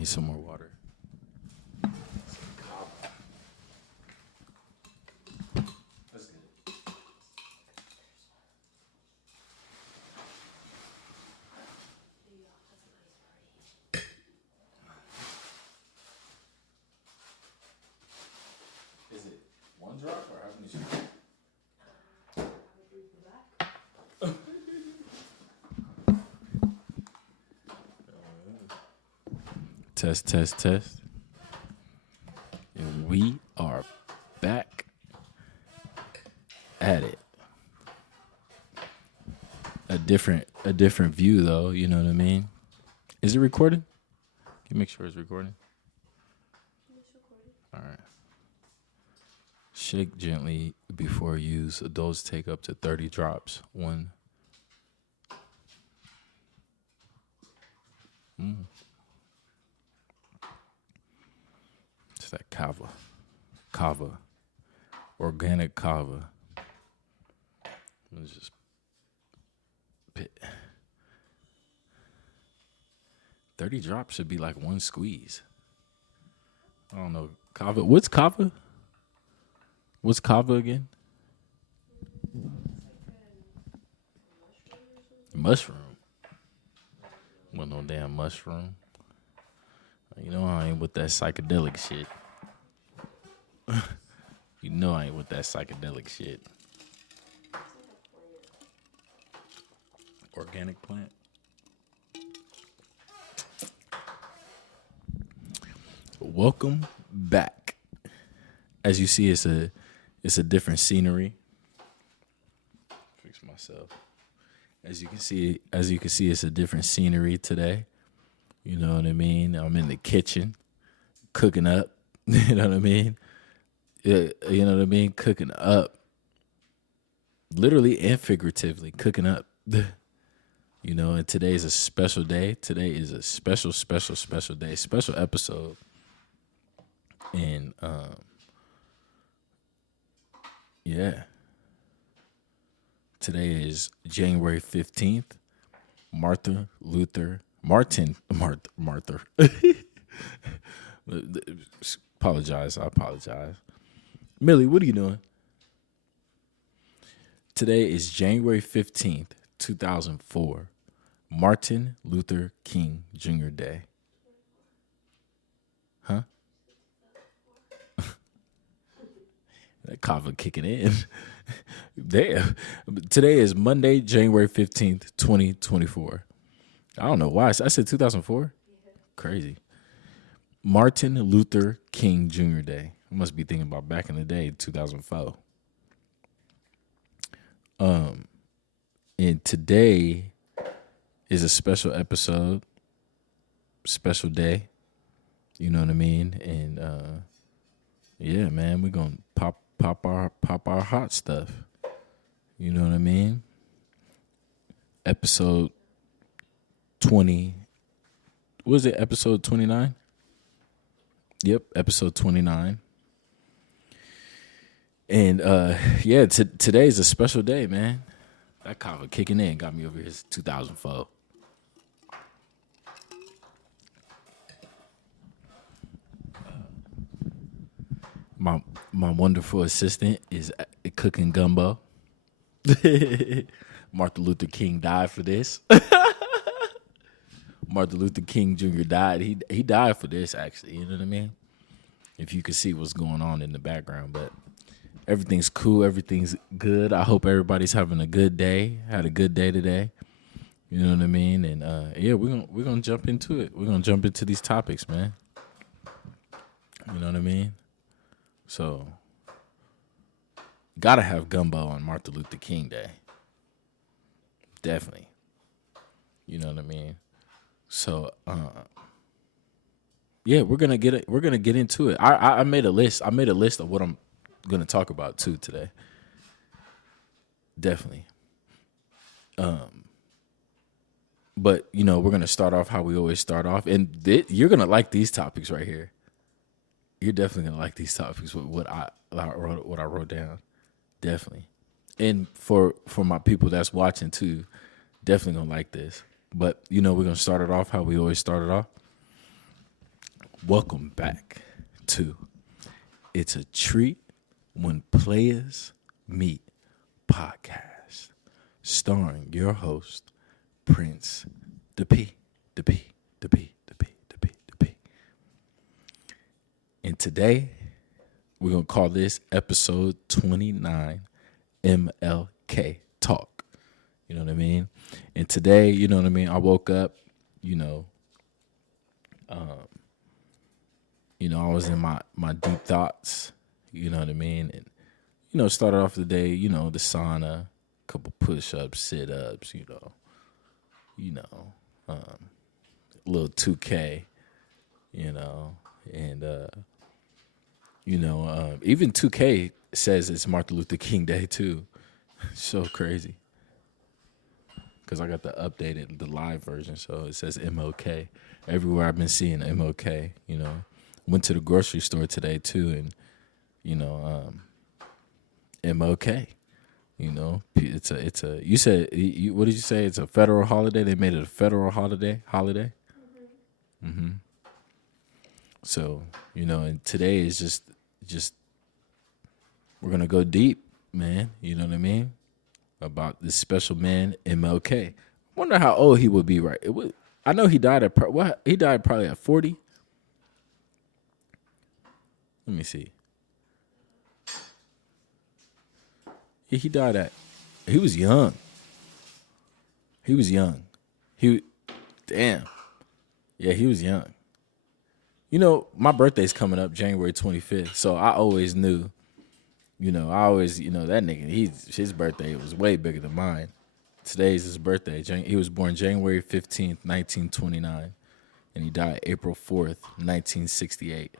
Need some more water. That's good. Is it one drop or how many shots? Test, test, test. And we are back at it. A different view though, you know what I mean? Is it recording? Can you make sure it's recording? All right. Shake gently before use. Adults take up to 30 drops. One. It's that kava, organic kava. Let's just pit. 30 drops should be like one squeeze. I don't know. Kava. What's kava? What's kava again? Mushroom. Well, no damn mushroom. You know I ain't with that psychedelic shit. You know I ain't with that psychedelic shit. Organic plant. Welcome back. As you see, it's a different scenery. Fix myself. As you can see, it's a different scenery today. You know what I mean? I'm in the kitchen, cooking up. You know what I mean? You know what I mean? Cooking up. Literally and figuratively, cooking up. You know, and today is a special day. Today is a special day, special episode. And yeah. Today is January 15th. Martin Luther. Apologize. I apologize. Millie, what are you doing? Today is January 15th, 2004. Martin Luther King Jr. Day. Huh? That kava kicking in. Damn. Today is Monday, January 15th, 2024. I don't know why. I said 2004? Crazy. Martin Luther King Jr. Day. I must be thinking about back in the day, 2004. And today is a special episode, special day. You know what I mean? And yeah, man, we're gonna pop our hot stuff. You know what I mean? Episode 20. What was it? Episode 29? Yep, episode 29. And yeah, today's a special day, man. That kava kicking in got me over here 2004. My wonderful assistant is cooking gumbo. Martin Luther King died for this. Martin Luther King Jr. died. He died for this, actually. You know what I mean? If you could see what's going on in the background. But everything's cool. Everything's good. I hope everybody's having a good day. Had a good day today. You know what I mean? And yeah, we're gonna jump into it. We're gonna jump into these topics, man. You know what I mean? So, gotta have gumbo on Martin Luther King Day. Definitely. You know what I mean? So, yeah, we're gonna get into it. I made a list. I made a list of what I'm gonna talk about too today. Definitely. But you know, we're gonna start off how we always start off, and you're gonna like these topics right here. You're definitely gonna like these topics with what I wrote down. Definitely. And for my people that's watching too, definitely gonna like this. But you know, we're gonna start it off how we always started off. Welcome back to It's a Treat When Players Meet podcast, starring your host, Prince the P, the P, the P, the P, the P, the P. And today, we're going to call this episode 29 MLK Talk. You know what I mean? And today, you know what I mean, I woke up, I was in my deep thoughts, you know what I mean? And, started off the day, the sauna, couple push-ups, sit-ups, a little 2K, and, even 2K says it's Martin Luther King Day too. So crazy. Because I got the live version, so it says MLK. Everywhere I've been seeing MLK, Went to the grocery store today too, and MLK. It's a. You said what did you say? It's a federal holiday. They made it a federal holiday. Mm-hmm. So and today is just we're gonna go deep, man. You know what I mean? About this special man, MLK. Wonder how old he would be, right? I know he died at he died probably at 40. Let me see. He died he was young. He was young. Damn. Yeah, he was young. My birthday's coming up January 25th, so I always knew, that nigga, his birthday was way bigger than mine. Today's his birthday. He was born January 15th, 1929, and he died April 4th, 1968.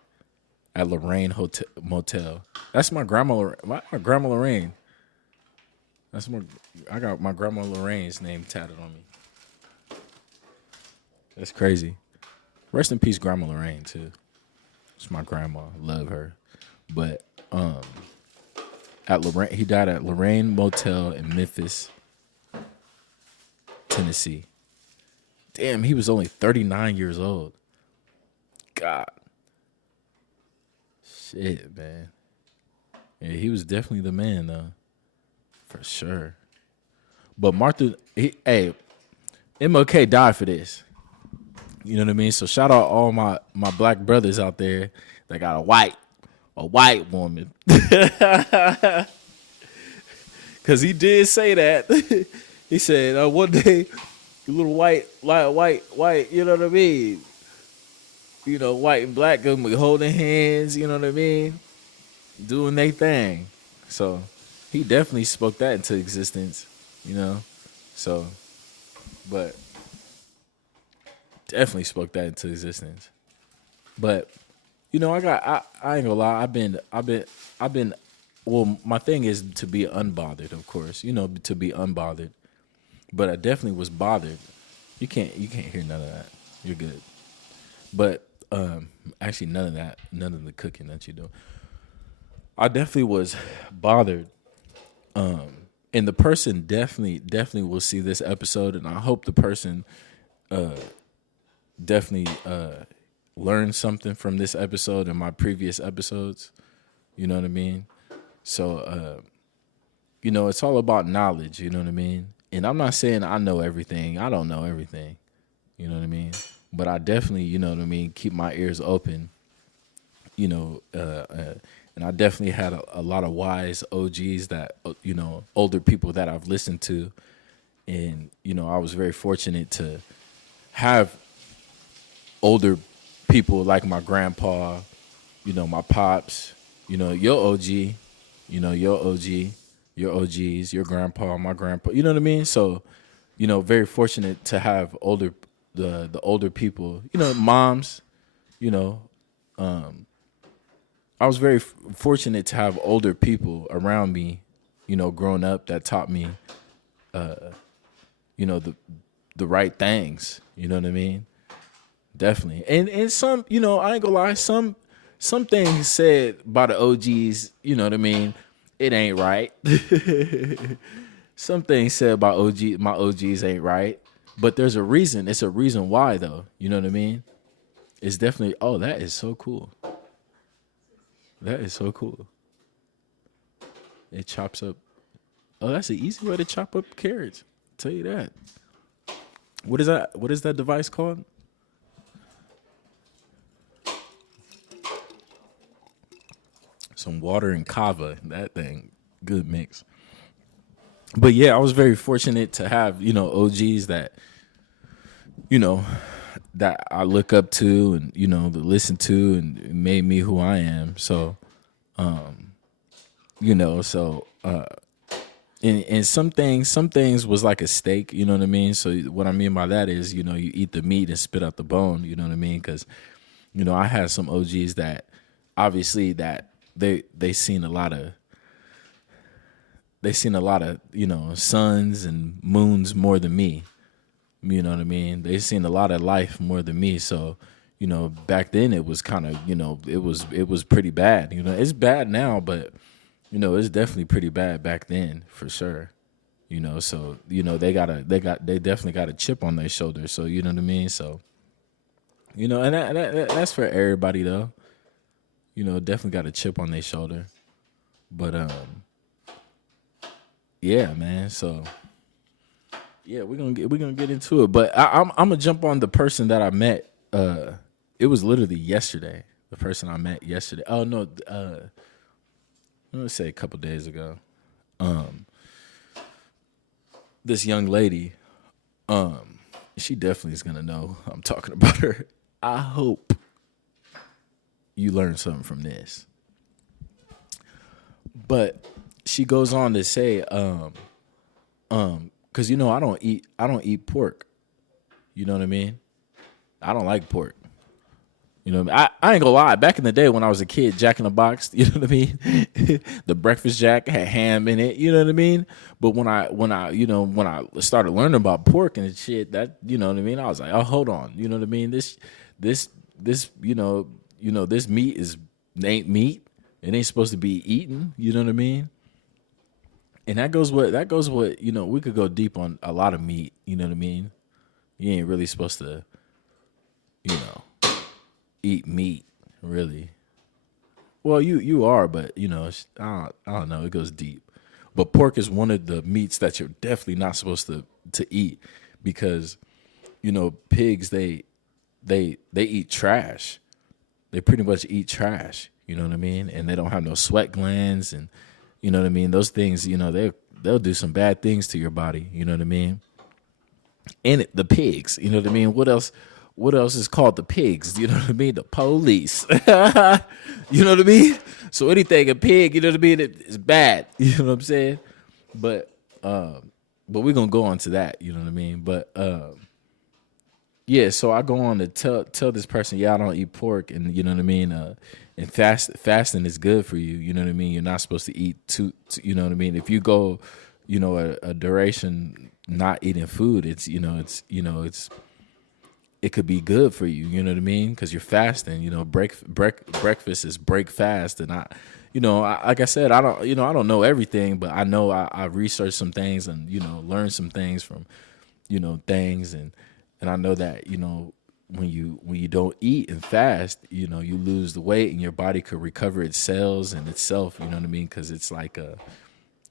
At Lorraine Motel. That's my grandma. My grandma Lorraine. I got my grandma Lorraine's name tatted on me. That's crazy. Rest in peace, Grandma Lorraine too. It's my grandma. Love her. But he died at Lorraine Motel in Memphis, Tennessee. Damn, he was only 39 years old. God. Shit, man. Yeah, he was definitely the man, though. For sure. But MLK died for this. You know what I mean? So shout out all my black brothers out there that got a white woman. Because he did say that. He said, one day, you little white, you know what I mean? White and black gonna be holding hands, you know what I mean? Doing their thing. So he definitely spoke that into existence, So, but definitely spoke that into existence. But, I ain't gonna lie, I've been well, my thing is to be unbothered, of course, to be unbothered. But I definitely was bothered. You can't hear none of that. You're good. But actually none of the cooking that you do. I definitely was bothered. And the person definitely will see this episode, and I hope the person definitely learned something from this episode and my previous episodes. You know what I mean? So it's all about knowledge, you know what I mean? And I'm not saying I know everything. I don't know everything. You know what I mean? But I definitely, keep my ears open, and I definitely had a lot of wise OGs that, older people that I've listened to. And, I was very fortunate to have older people like my grandpa, my pops, your OG, your OGs, your grandpa, my grandpa, you know what I mean? So, very fortunate to have the older people, moms, I was very fortunate to have older people around me, growing up that taught me, the right things, you know what I mean? Definitely. And some, I ain't gonna lie, some things said by the OGs, you know what I mean? It ain't right. Some things said by my OGs ain't right. But there's a reason. It's a reason why, though. You know what I mean? It's definitely. Oh, that is so cool. That is so cool. It chops up. Oh, that's an easy way to chop up carrots. Tell you that. What is that? What is that device called? Some water and kava. That thing, good mix. But yeah, I was very fortunate to have OGs that you know that I look up to and to listen to and it made me who I am. So so and some things was like a steak. You know what I mean? So what I mean by that is you eat the meat and spit out the bone. You know what I mean? Because I had some OGs that obviously that they seen a lot of suns and moons more than me. You know what I mean? They seen a lot of life more than me. So back then it was kind of it was pretty bad. It's bad now, but it's definitely pretty bad back then for sure. So they definitely got a chip on their shoulder. So you know what I mean? So and that's for everybody though. Definitely got a chip on their shoulder. But yeah, man. So yeah, we're gonna get into it. But I'm gonna jump on the person that I met. It was literally yesterday. The person I met yesterday. Oh no, let's say a couple days ago. This young lady, she definitely is gonna know I'm talking about her. I hope you learn something from this. But she goes on to say, because I don't eat pork. You know what I mean? I don't like pork. I ain't gonna lie. Back in the day when I was a kid, Jack in the Box, you know what I mean? The breakfast Jack had ham in it, you know what I mean? But when I started learning about pork and shit, that you know what I mean, I was like, oh, hold on, you know what I mean? This this meat ain't meat. It ain't supposed to be eaten. You know what I mean? And that goes what we could go deep on a lot of meat. You know what I mean? You ain't really supposed to you know eat meat really. Well, you are, but I don't know. It goes deep. But pork is one of the meats that you're definitely not supposed to eat because pigs they eat trash. They pretty much eat trash. You know what I mean? And they don't have no sweat glands, and you know what I mean. Those things, they'll do some bad things to your body. You know what I mean? And the pigs. You know what I mean? What else? What else is called the pigs? You know what I mean? The police. You know what I mean? So anything a pig, you know what I mean? It's bad. You know what I'm saying? But we're gonna go on to that. You know what I mean? But yeah, so I go on to tell this person, yeah, I don't eat pork, and you know what I mean. And fasting is good for you. You know what I mean. You're not supposed to eat you know what I mean. If you go, a duration not eating food, it could be good for you. You know what I mean? Because you're fasting. Breakfast is break fast, and like I said, I don't know everything, but I know I researched some things and learned some things from things and I know that when you don't eat and fast, you lose the weight and your body could recover its cells and itself. You know what I mean? Because it's like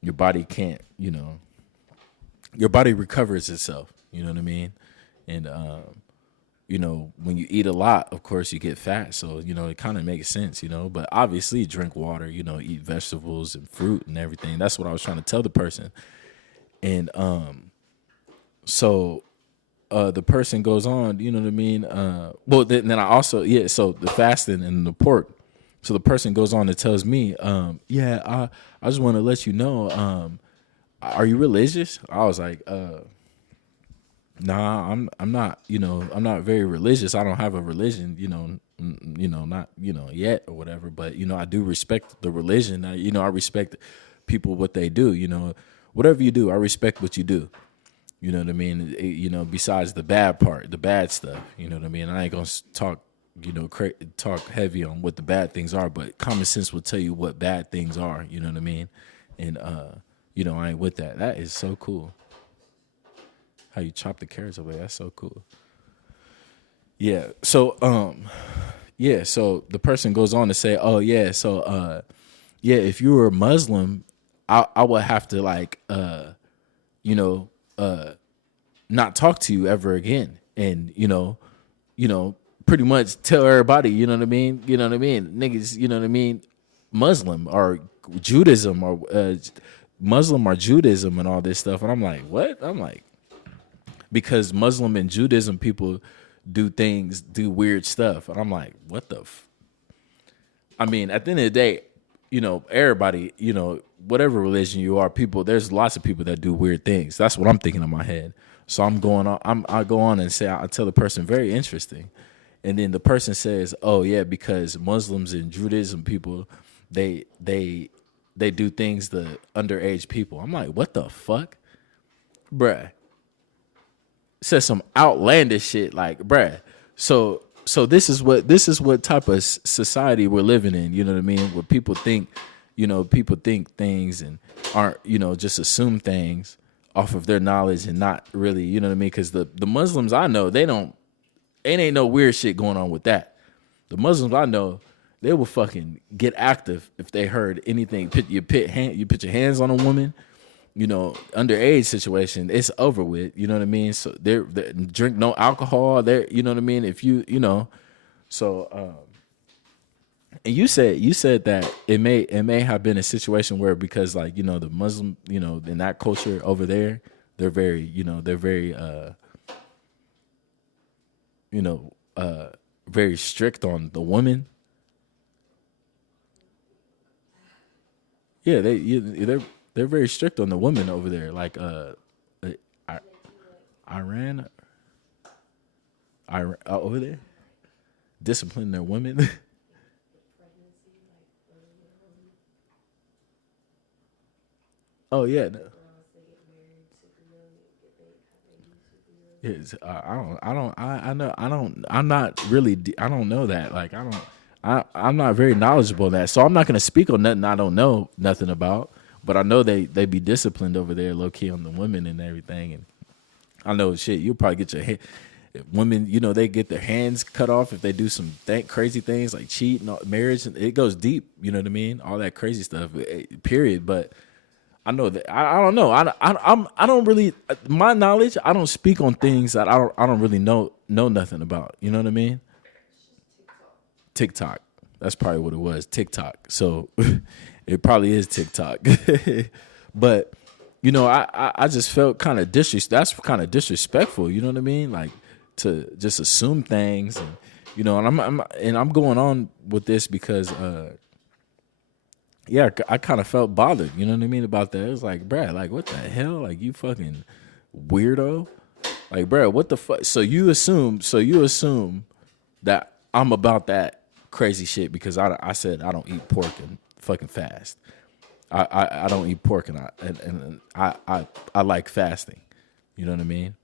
your body can't, your body recovers itself. You know what I mean? And when you eat a lot, of course you get fat. So it kind of makes sense. But obviously drink water. Eat vegetables and fruit and everything. That's what I was trying to tell the person. And so the person goes on, you know what I mean? Well, then I also, yeah, so the fasting and the pork. So the person goes on and tells me, yeah, I just want to let you know, are you religious? I was like, nah, I'm not, I'm not very religious. I don't have a religion, not, yet or whatever. But, I do respect the religion. I respect people, what they do, whatever you do, I respect what you do. You know what I mean? Besides the bad part, the bad stuff. You know what I mean? I ain't gonna talk, talk heavy on what the bad things are, but common sense will tell you what bad things are. You know what I mean? And I ain't with that. That is so cool. How you chop the carrots away? That's so cool. Yeah. So yeah, so the person goes on to say, "Oh yeah, so yeah, if you were Muslim, I would have to like you know, not talk to you ever again." And you know, pretty much tell everybody, you know what I mean? You know what I mean? Niggas, you know what I mean? Muslim or Judaism or Muslim or Judaism and all this stuff. And I'm like, what? I'm like, because Muslim and Judaism people do weird stuff. And I'm like, what the I mean, at the end of the day, everybody, whatever religion you are, there's lots of people that do weird things. That's what I'm thinking in my head. So I go on and say, I tell the person, very interesting. And then the person says, oh yeah, because Muslims and Judaism people, they do things to underage people. I'm like, what the fuck? Bruh. Says some outlandish shit like, bruh. So this is what type of society we're living in, you know what I mean? Where people think things and aren't, just assume things off of their knowledge and not really, you know what I mean? Because the Muslims I know, ain't no weird shit going on with that. The Muslims I know, they will fucking get active if they heard anything. You put your hands on a woman, underage situation, it's over with. You know what I mean? So they drink no alcohol. You know what I mean? If so. And you said that it may have been a situation where because like the Muslim in that culture over there, they're very very strict on the woman. Yeah, they're very strict on the women over there. Like Iran, over there, discipline their women. Oh yeah, yes. I'm not really. I don't know that. Like I don't. I'm not very knowledgeable in that, so I'm not gonna speak on nothing I don't know nothing about. But I know they be disciplined over there, low key on the women and everything. And I know shit. You'll probably get your head. Women, they get their hands cut off if they do some crazy things like cheat and marriage. It goes deep. You know what I mean? All that crazy stuff. Period. But I know that I don't know. I don't really my knowledge. I don't speak on things that I don't really know nothing about. You know what I mean? TikTok. That's probably what it was. TikTok. So it probably is TikTok. But I just felt kind of that's kind of disrespectful. You know what I mean? Like to just assume things, and I'm going on with this because yeah, I kind of felt bothered. You know what I mean about that? It was like, Brad, like what the hell? Like you fucking weirdo. Like, Brad, what the fuck? So you assume that I'm about that crazy shit because I said I don't eat pork and fucking fast. I don't eat pork and I like fasting. You know what I mean?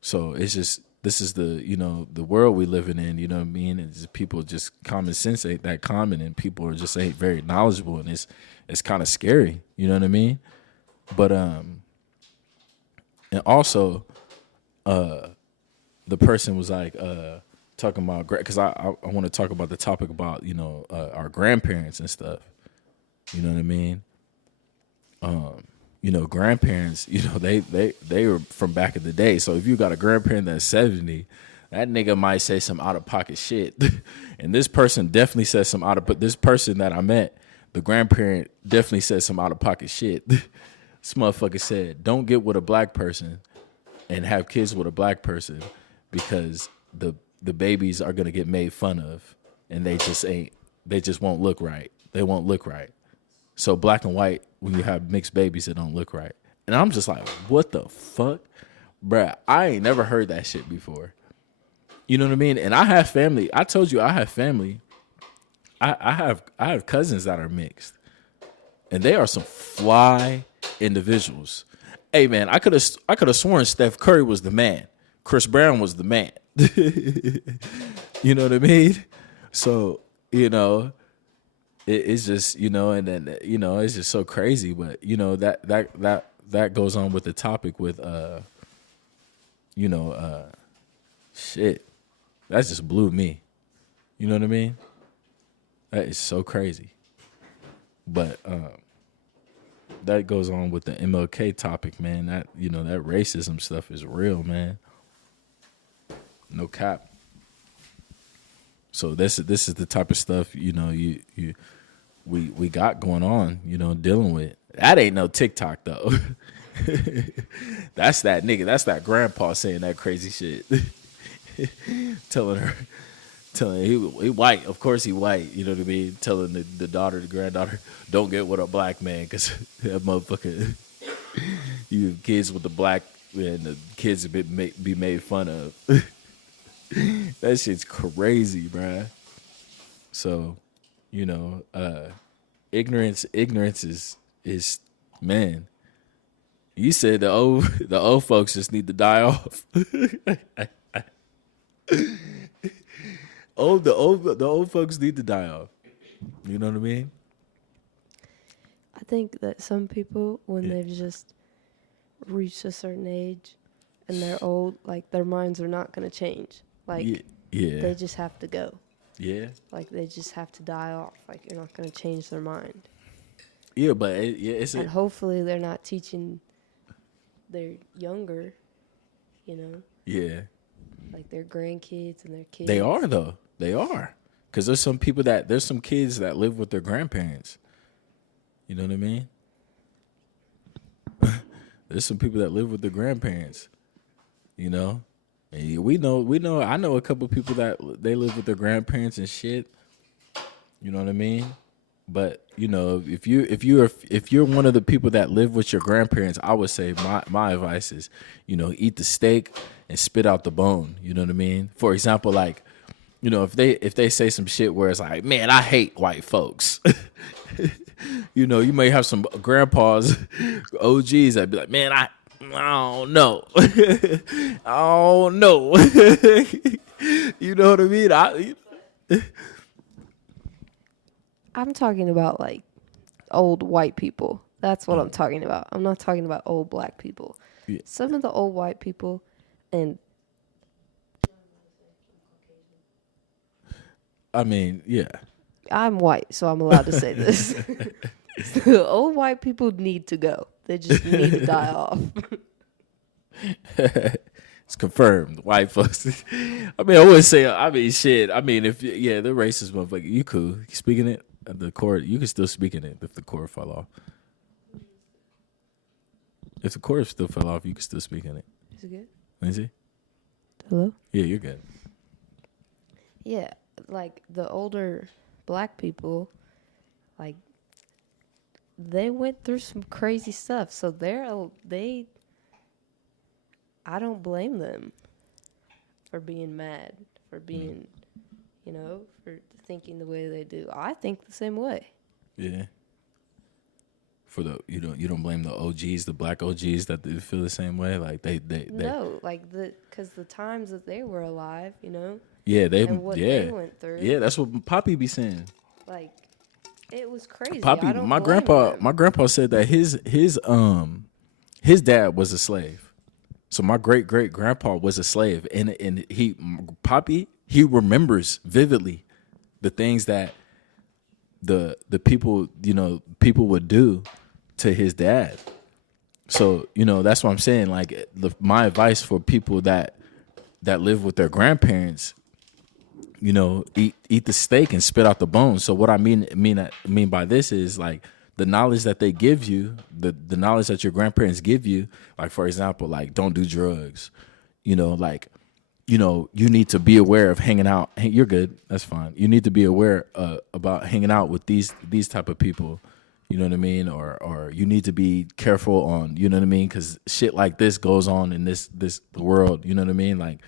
So it's just this is the world we living in. You know what I mean? It's just people just common sense ain't that common, and people are just ain't very knowledgeable, and it's kind of scary. You know what I mean? But and also the person was like talking about because I want to talk about the topic about our grandparents and stuff. You know what I mean? Grandparents, they were from back in the day. So if you got a grandparent that's 70, that nigga might say some out of pocket shit. And this person definitely says some but this person that I met, the grandparent definitely said some out of pocket shit. This motherfucker said, don't get with a black person and have kids with a black person because the babies are gonna get made fun of and they just won't look right. They won't look right. So black and white, when you have mixed babies, it don't look right. And I'm just like, what the fuck? Bruh, I ain't never heard that shit before. You know what I mean? And I have family. I told you I have family. I have cousins that are mixed. And they are some fly individuals. Hey man, I could have sworn Steph Curry was the man. Chris Brown was the man. You know what I mean? So, it's just and then it's just so crazy, but that goes on with the topic with shit. That just blew me. You know what I mean? That is so crazy. But that goes on with the MLK topic, man. That that racism stuff is real, man. No cap. So this is the type of stuff we got going on, dealing with. That ain't no TikTok though. That's that nigga. That's that grandpa saying that crazy shit. telling he white. Of course he white. You know what I mean? Telling the daughter, the granddaughter, don't get with a black man because that motherfucker. You kids with the black and the kids be made fun of. That shit's crazy, bruh. So, ignorance is man. You said the old folks just need to die off. The old folks need to die off. You know what I mean? I think that some people, when they've just reached a certain age and they're old, like their minds are not going to change. Like they just have to go. Yeah. Like they just have to die off. Like you're not going to change their mind. Yeah, but and hopefully they're not teaching their younger, Yeah. like their grandkids and their kids. They are though. They are. Because there's some kids that live with their grandparents. You know what I mean? There's some people that live with their grandparents. And we know. I know a couple people that they live with their grandparents and shit. You know what I mean? But if you're one of the people that live with your grandparents, I would say my advice is, eat the steak and spit out the bone. You know what I mean? For example, like, if they say some shit where it's like, man, I hate white folks. You may have some grandpas, OGs that be like, man, I don't know. I don't know. You know what I mean? I'm talking about like old white people. That's what I'm talking about. I'm not talking about old black people. Yeah. Some of the old white people, and I mean, yeah. I'm white, so I'm allowed to say this. The old white people need to go. They just need to die off. It's confirmed. White folks. I mean, I wouldn't say. Shit. I mean, if they're racist, motherfucker. You cool. You speaking it at the court. You can still speak in it if the cord fell off. If the cord still fell off, you can still speak in it. Is it good? Let me see. Hello? Yeah, you're good. Yeah, like the older black people, like they went through some crazy stuff. So I don't blame them for being mad, for being, for thinking the way they do. I think the same way. Yeah. For you don't blame the OGs, the black OGs that they feel the same way, like they no, like because the times that they were alive, Yeah, they went through. Yeah, that's what Poppy be saying. Like, it was crazy. Poppy, I don't my blame grandpa said that his dad was a slave. So my great grandpa was a slave, and Poppy remembers vividly the things that the people would do to his dad. So that's what I'm saying. Like my advice for people that live with their grandparents, eat the steak and spit out the bones. So what I mean by this is like the knowledge that they give you, the knowledge that your grandparents give you, like for example, like don't do drugs, you need to be aware of hanging out. Hey, you're good. That's fine. You need to be aware about hanging out with these type of people. You know what I mean? Or you need to be careful on, you know what I mean? Because shit like this goes on in this world. You know what I mean? Like,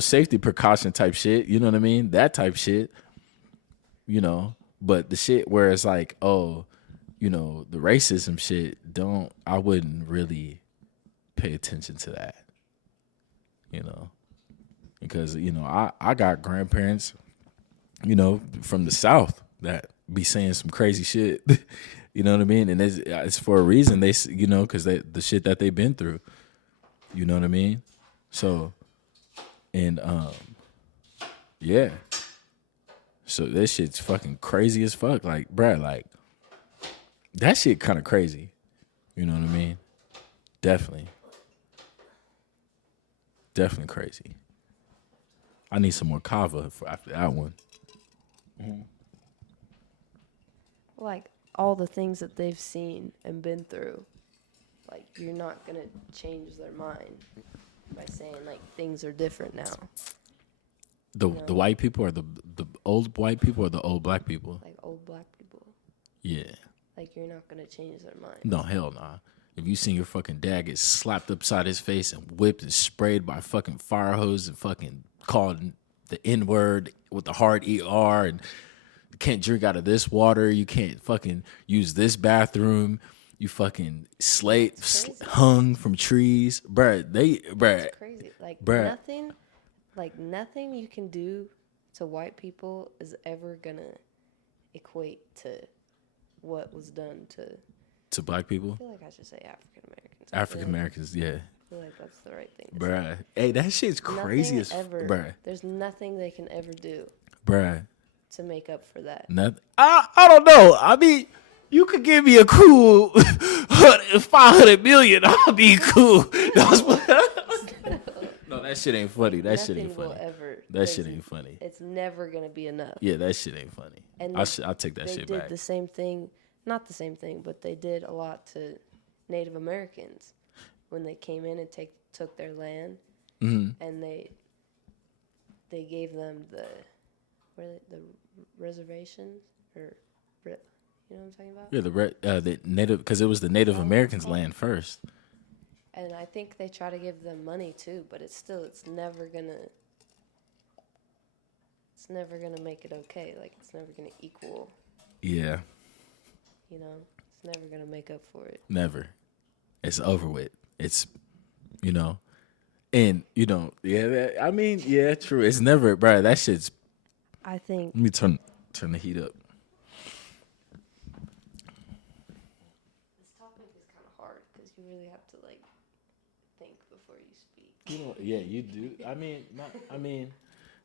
safety precaution type shit. You know what I mean? That type shit. But the shit where it's like, oh, the racism shit, I wouldn't really pay attention to that. Because, I got grandparents, from the South that be saying some crazy shit. You know what I mean? And it's for a reason. They, because the shit that they've been through. You know what I mean? So, and Yeah. So that shit's fucking crazy as fuck. Like, bruh, like, that shit kind of crazy. You know what I mean? Definitely. Definitely crazy. I need some more kava for after that one. Mm-hmm. Like, all the things that they've seen and been through, like, you're not going to change their mind by saying, like, things are different now. The white people or the old white people or the old black people? Like, old black people. Yeah. Like, you're not going to change their mind. No, hell nah. If you seen your fucking dad get slapped upside his face and whipped and sprayed by a fucking fire hose and fucking called the N-word with the hard ER and you can't drink out of this water, you can't fucking use this bathroom, you fucking hung from trees. Bruh, It's crazy. Like, nothing you can do to white people is ever gonna equate to what was done to black people. I feel like I should say African Americans. African Americans, yeah. I feel like that's the right thing. Bruh, hey, that shit's crazy as bruh. There's nothing they can ever do, bruh, to make up for that. Nothing. I don't know. I mean, you could give me a cool 500 million. I'll be cool. No, that shit ain't funny. That shit ain't funny. That shit ain't funny. It's never gonna be enough. Yeah, that shit ain't funny. And I'll take that shit back. They did the same thing, not the same thing, but they did a lot to Native Americans when they came in and took their land, and they gave them the reservations, or you know what I'm talking about? Yeah, the native, because it was the Native Americans' land first. And I think they try to give them money too, but it's never gonna make it okay. Like, it's never gonna equal. Yeah. You know, it's never gonna make up for it. Never. It's over with. It's, you know, and I mean, yeah, true. It's never, bro. That shit's. I think. Let me turn the heat up. This topic is kind of hard because you really have to think before you speak. Yeah, you do. I mean,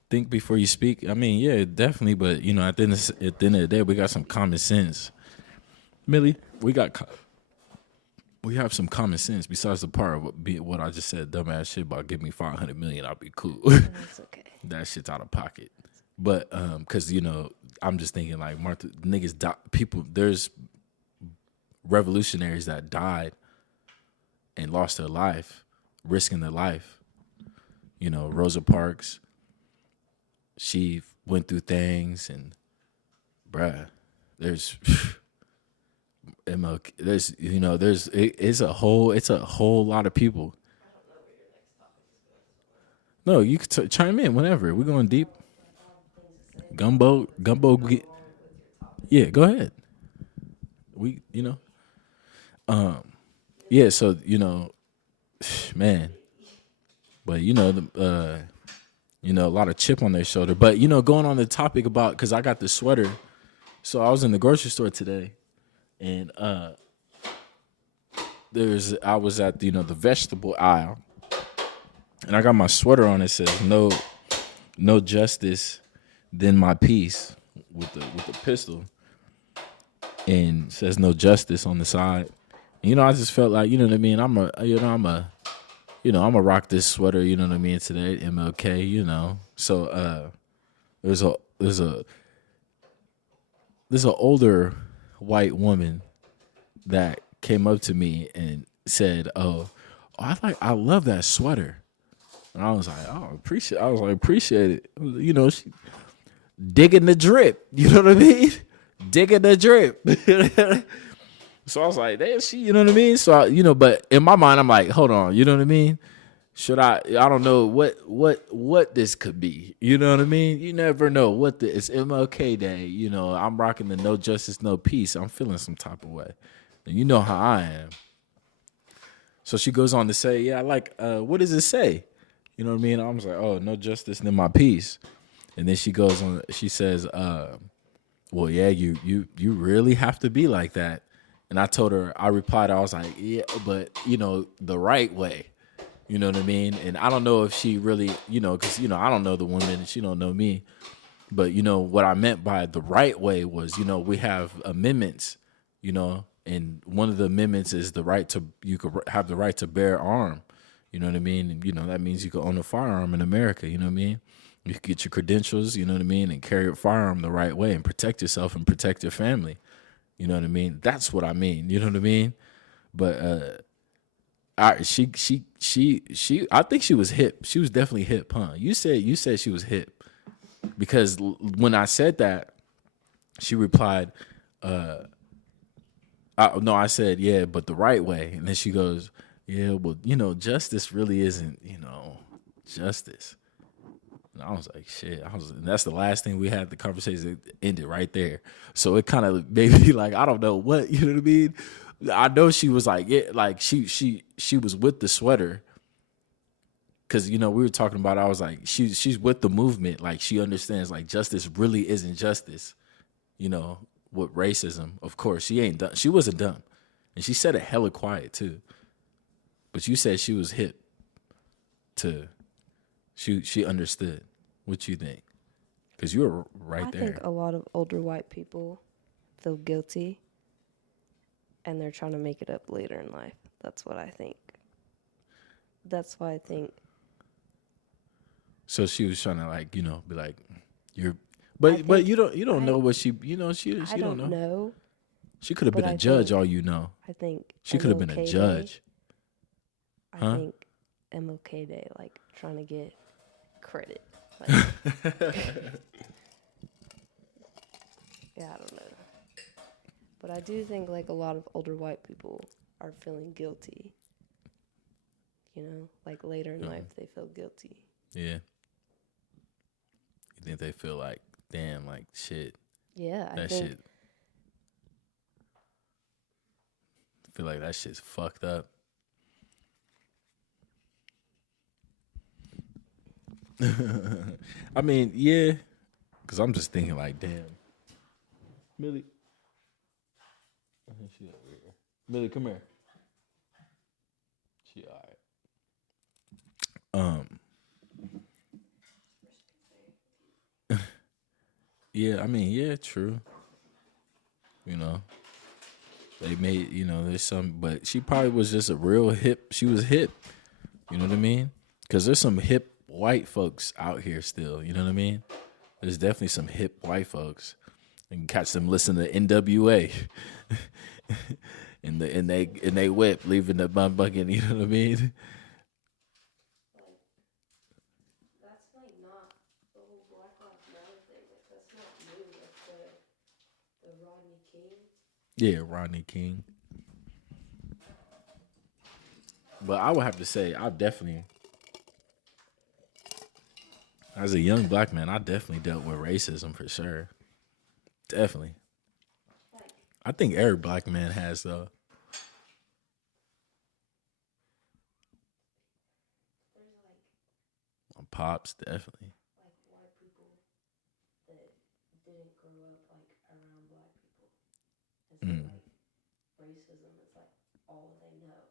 think before you speak. I mean, yeah, definitely. But at the end of the day, we got some common sense. Millie, we have some common sense besides the part of what I just said, dumbass shit about give me 500 million, I'll be cool. That's okay. That shit's out of pocket. But because I'm just thinking like Martha niggas people. There's revolutionaries that died and lost their life, risking their life. Rosa Parks. She went through things, and bruh, there's. MLK, it's a whole lot of people. No, you could chime in whenever. We're going deep. Gumbo. Yeah, go ahead. Yeah. So man, but a lot of chip on their shoulder. But going on the topic about, because I got this sweater, so I was in the grocery store today. And I was at the vegetable aisle, and I got my sweater on. It says no justice, then my peace, with the pistol, and it says no justice on the side. And, I just felt like, what I mean. I'm a rock this sweater. You know what I mean, today, MLK. So there's an older white woman that came up to me and said, I love that sweater. And I was like, appreciate it. She digging the drip. You know what I mean? Digging the drip. So I was like, damn, you know what I mean? So but in my mind, I'm like, hold on, you know what I mean? Should I don't know what this could be. You know what I mean? You never know it's MLK Day. I'm rocking the no justice, no peace. I'm feeling some type of way. And you know how I am. So she goes on to say, yeah, what does it say? You know what I mean? I was like, oh, no justice, then my peace. And then she goes on, she says, well, yeah, you really have to be like that. And I replied, I was like, yeah, but the right way. You know what I mean? And I don't know if she really, because I don't know the woman and she don't know me. But what I meant by the right way was, we have amendments, and one of the amendments is you could have the right to bear arm. You know what I mean? And, that means you can own a firearm in America. You know what I mean? You can get your credentials, you know what I mean, and carry a firearm the right way and protect yourself and protect your family. You know what I mean? That's what I mean. You know what I mean? But I think she was hip. She was definitely hip, huh? You said she was hip because when I said that, she replied, I said, yeah, but the right way. And then she goes, yeah, well, justice really isn't, justice. And I was like, shit. And that's the last thing we had. The conversation ended right there. So it kind of made me like, I don't know what, you know what I mean? I know she was like, yeah, like she was with the sweater. Cause we were talking about, I was like, she's with the movement. Like she understands like justice really isn't justice, with racism. Of course, she ain't dumb. She wasn't dumb. And she said it hella quiet too. But you said she was hip to, she understood. What you think? Because you were right there. I think a lot of older white people feel guilty and they're trying to make it up later in life. That's what I think. That's why I think. So she was trying to like, be like, you're, but you don't know what she, she don't know. She could have been a judge, all you know. I think she could have been a judge. I think MLK Day, like trying to get credit. Like, yeah, I don't know. But I do think like a lot of older white people are feeling guilty. Like later in life they feel guilty. Yeah. You think they feel like, damn, like shit. Yeah, I feel like that shit's fucked up. I mean, yeah, because I'm just thinking like, damn. Millie. She over here. Millie, come here. She all right. Yeah, I mean, yeah, true. They made, there's some, but she probably was just a real hip. She was hip. You know what I mean? Because there's some hip white folks out here still. You know what I mean? There's definitely some hip white folks. You can catch them listening to NWA. and they whip, leaving the bum bucket. You know what I mean? That's like not the whole Black Lives Matter thing. Like that's not new. Like the Rodney King. Yeah, Rodney King. But I would have to say, I definitely, as a young black man, I definitely dealt with racism for sure. Definitely. I think every black man has though. My pops, definitely. Like white people that didn't grow up like around black people. And so like racism is like all they know.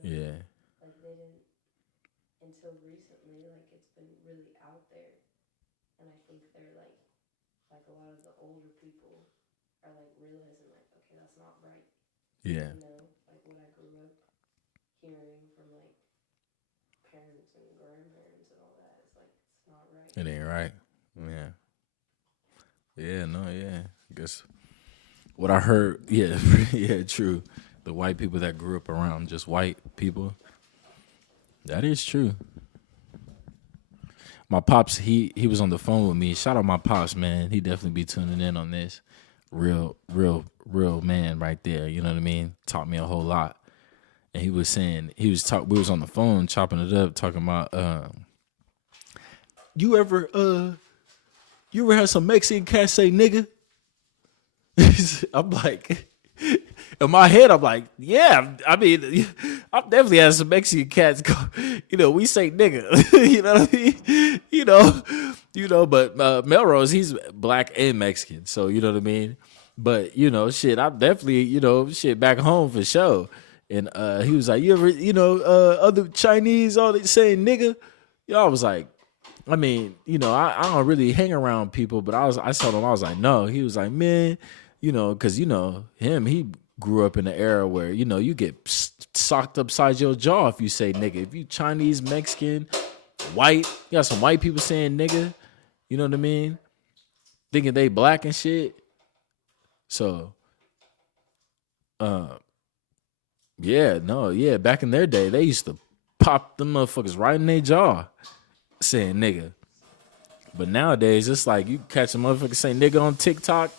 Yeah. Like they didn't until recently, like it's been really out there. And I think they're like a lot of the older people are like realizing like, okay, that's not right. Yeah. Like what I grew up hearing from like parents and grandparents and all that, it's like it's not right. It ain't right. Yeah. Yeah, no, yeah. I guess what I heard, yeah, yeah, true. The white people that grew up around just white people. That is true. My pops, he was on the phone with me. Shout out my pops, man. He definitely be tuning in on this. Real man right there. You know what I mean? Taught me a whole lot. And he was saying, we was on the phone chopping it up, talking about you ever had some Mexican cats say nigga? I'm like, in my head, I'm like, yeah. I mean, I've definitely had some Mexican cats go, we say nigga. You know what I mean? But Melrose, he's black and Mexican. So, you know what I mean? But, shit, I'm definitely, shit, back home for sure. And he was like, you ever, other Chinese, all they saying nigga? I was like, I mean, I don't really hang around people, but I told him, I was like, no. He was like, man, because, him, he grew up in an era where, you get socked upside your jaw if you say nigga. If you Chinese, Mexican, white, you got some white people saying nigga, you know what I mean? Thinking they black and shit. So, back in their day, they used to pop them motherfuckers right in their jaw saying nigga. But nowadays, it's like you catch a motherfucker saying nigga on TikTok.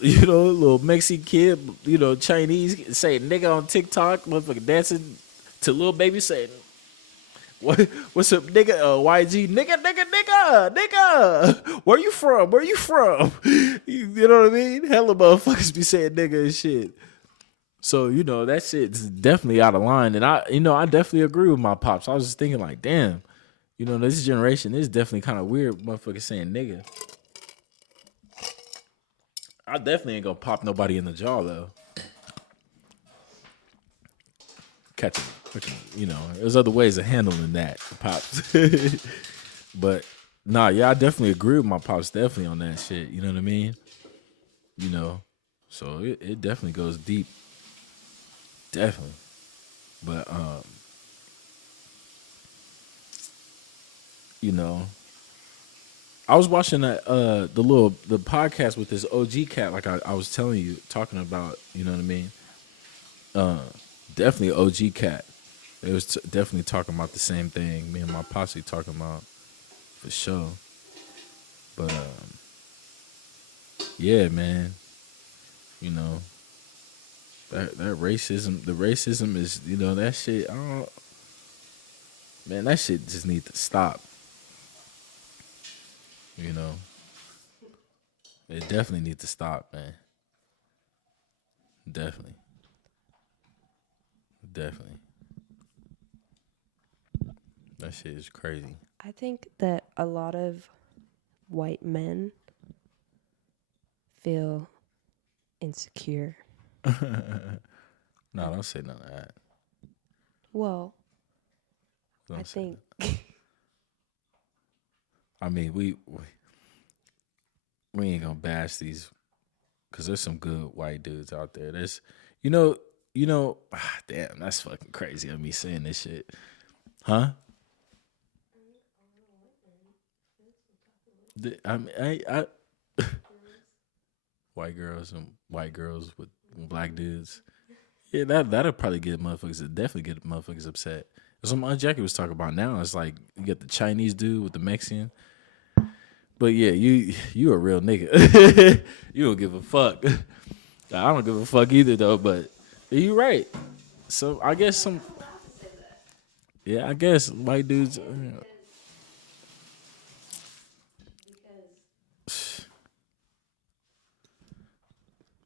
Little Mexican kid, Chinese saying nigga on TikTok, motherfucker dancing to Lil Baby saying, what's up, nigga? YG, nigga. Where you from? You know what I mean? Hella motherfuckers be saying nigga and shit. So, that shit's definitely out of line. And I definitely agree with my pops. I was just thinking like, damn, this generation is definitely kind of weird, motherfuckers saying nigga. I definitely ain't gonna pop nobody in the jaw though. Catch him, there's other ways of handling that, pops. But nah, yeah, I definitely agree with my pops definitely on that shit. You know what I mean? So it definitely goes deep. Definitely. But I was watching the podcast with this OG cat, like I was telling you, talking about, you know what I mean? Definitely OG cat. They was definitely talking about the same thing. Me and my posse talking about for sure. But yeah, man. That racism, the racism is, that shit. Man, that shit just need to stop. It definitely needs to stop, man. Definitely. That shit is crazy. I think that a lot of white men feel insecure. No, don't say none of that. Well, I think. I mean, we ain't gonna bash these, because there's some good white dudes out there. There's, damn, that's fucking crazy of me saying this shit, huh? I white girls with black dudes. Yeah, that'll probably get motherfuckers upset. That's what Aunt Jackie was talking about now. It's like you get the Chinese dude with the Mexican. But yeah, you a real nigga. You don't give a fuck. I don't give a fuck either though, but you right. So I guess I guess white dudes.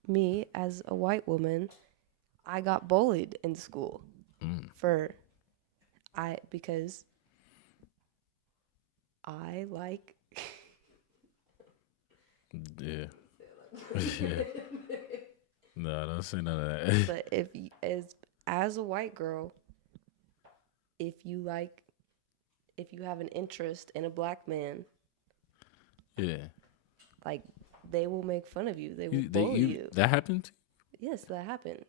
Me, as a white woman, I got bullied in school because I like. Yeah. Yeah. No, don't say none of that. But if you, as a white girl, if you have an interest in a black man, yeah, like they will make fun of you. They will bully you. That happened? Yes, that happened.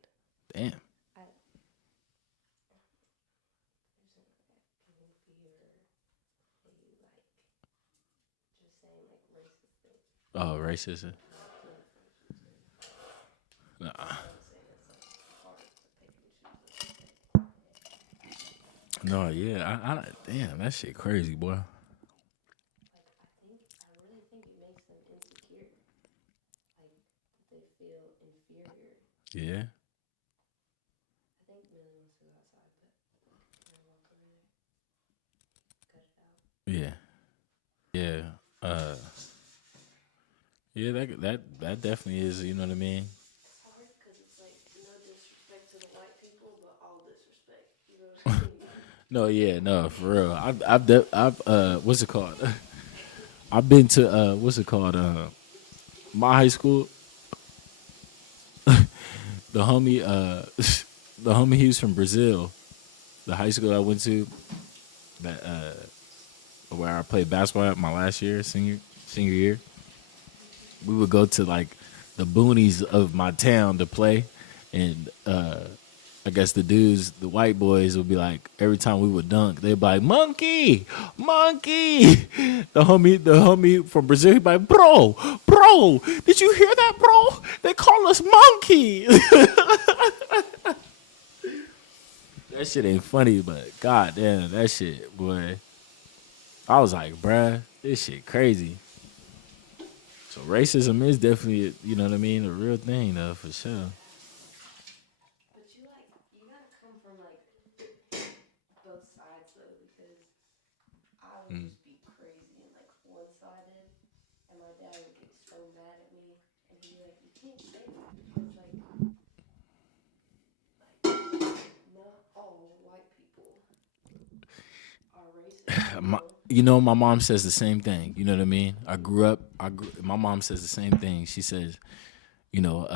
Damn. Oh, racism. Nah. No, yeah, I damn, that shit crazy, boy. I really think it makes them insecure. Like they feel inferior. Yeah. I think Billy wants to go outside, but can I walk over there? Cut it out. Yeah. Yeah. Yeah, that definitely is, you know what I mean? It's hard because it's like no disrespect to the white people, but all disrespect. You know what I mean? No, yeah, no, for real. I've what's it called? I've been to what's it called? My high school. the homie, the homie he was from Brazil, the high school I went to, that where I played basketball at my last year, senior year. We would go to like the boonies of my town to play, and I guess the dudes, the white boys, would be like every time we would dunk, they'd be like, "Monkey, monkey." The homie from Brazil, he'd be like, "Bro, did you hear that, bro? They call us monkey." That shit ain't funny, but goddamn, that shit, boy. I was like, bruh, this shit crazy. So racism is definitely, you know what I mean, a real thing though, for sure. But you gotta come from like both sides though, because I would just be crazy and like one sided, and my dad would get so mad at me, and he'd be like, "You can't say that because not all white people are racist." My mom says the same thing. You know what I mean? My mom says the same thing. She says, you know,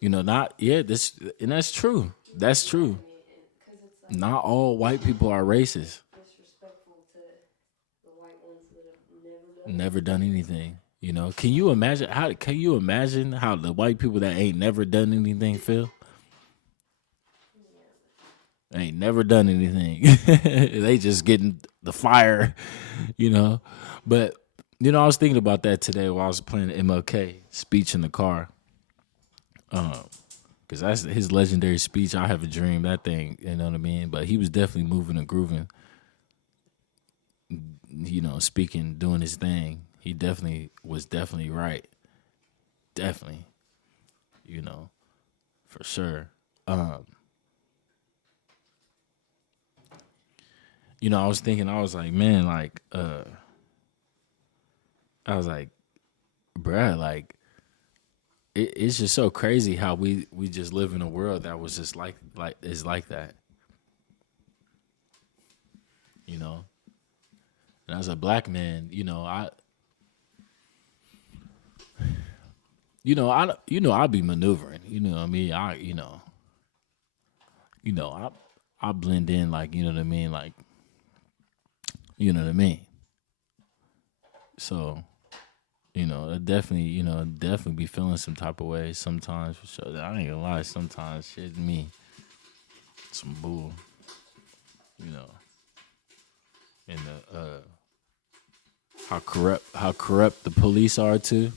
not yeah, this and that's true. That's true. Like, not all white people are racist. Disrespectful to the white ones that have never done anything. You know, can you imagine how the white people that ain't never done anything feel? Ain't never done anything. They just getting the fire, you know. But I was thinking about that today while I was playing the MLK speech in the car. Because that's his legendary speech. I have a dream. That thing, you know what I mean. But he was definitely moving and grooving. You know, speaking, doing his thing. He was definitely right. Definitely, you know, for sure. I was thinking, I was like, man, like, I was like, bruh, like, it's just so crazy how we just live in a world that was just like is like that, you know. And as a black man, I'll be maneuvering, you know what I mean? I blend in, like, you know what I mean, like, you know what I mean. So, definitely be feeling some type of way sometimes, for sure. I ain't gonna lie, sometimes shit me some bull, you know. And how corrupt the police are too.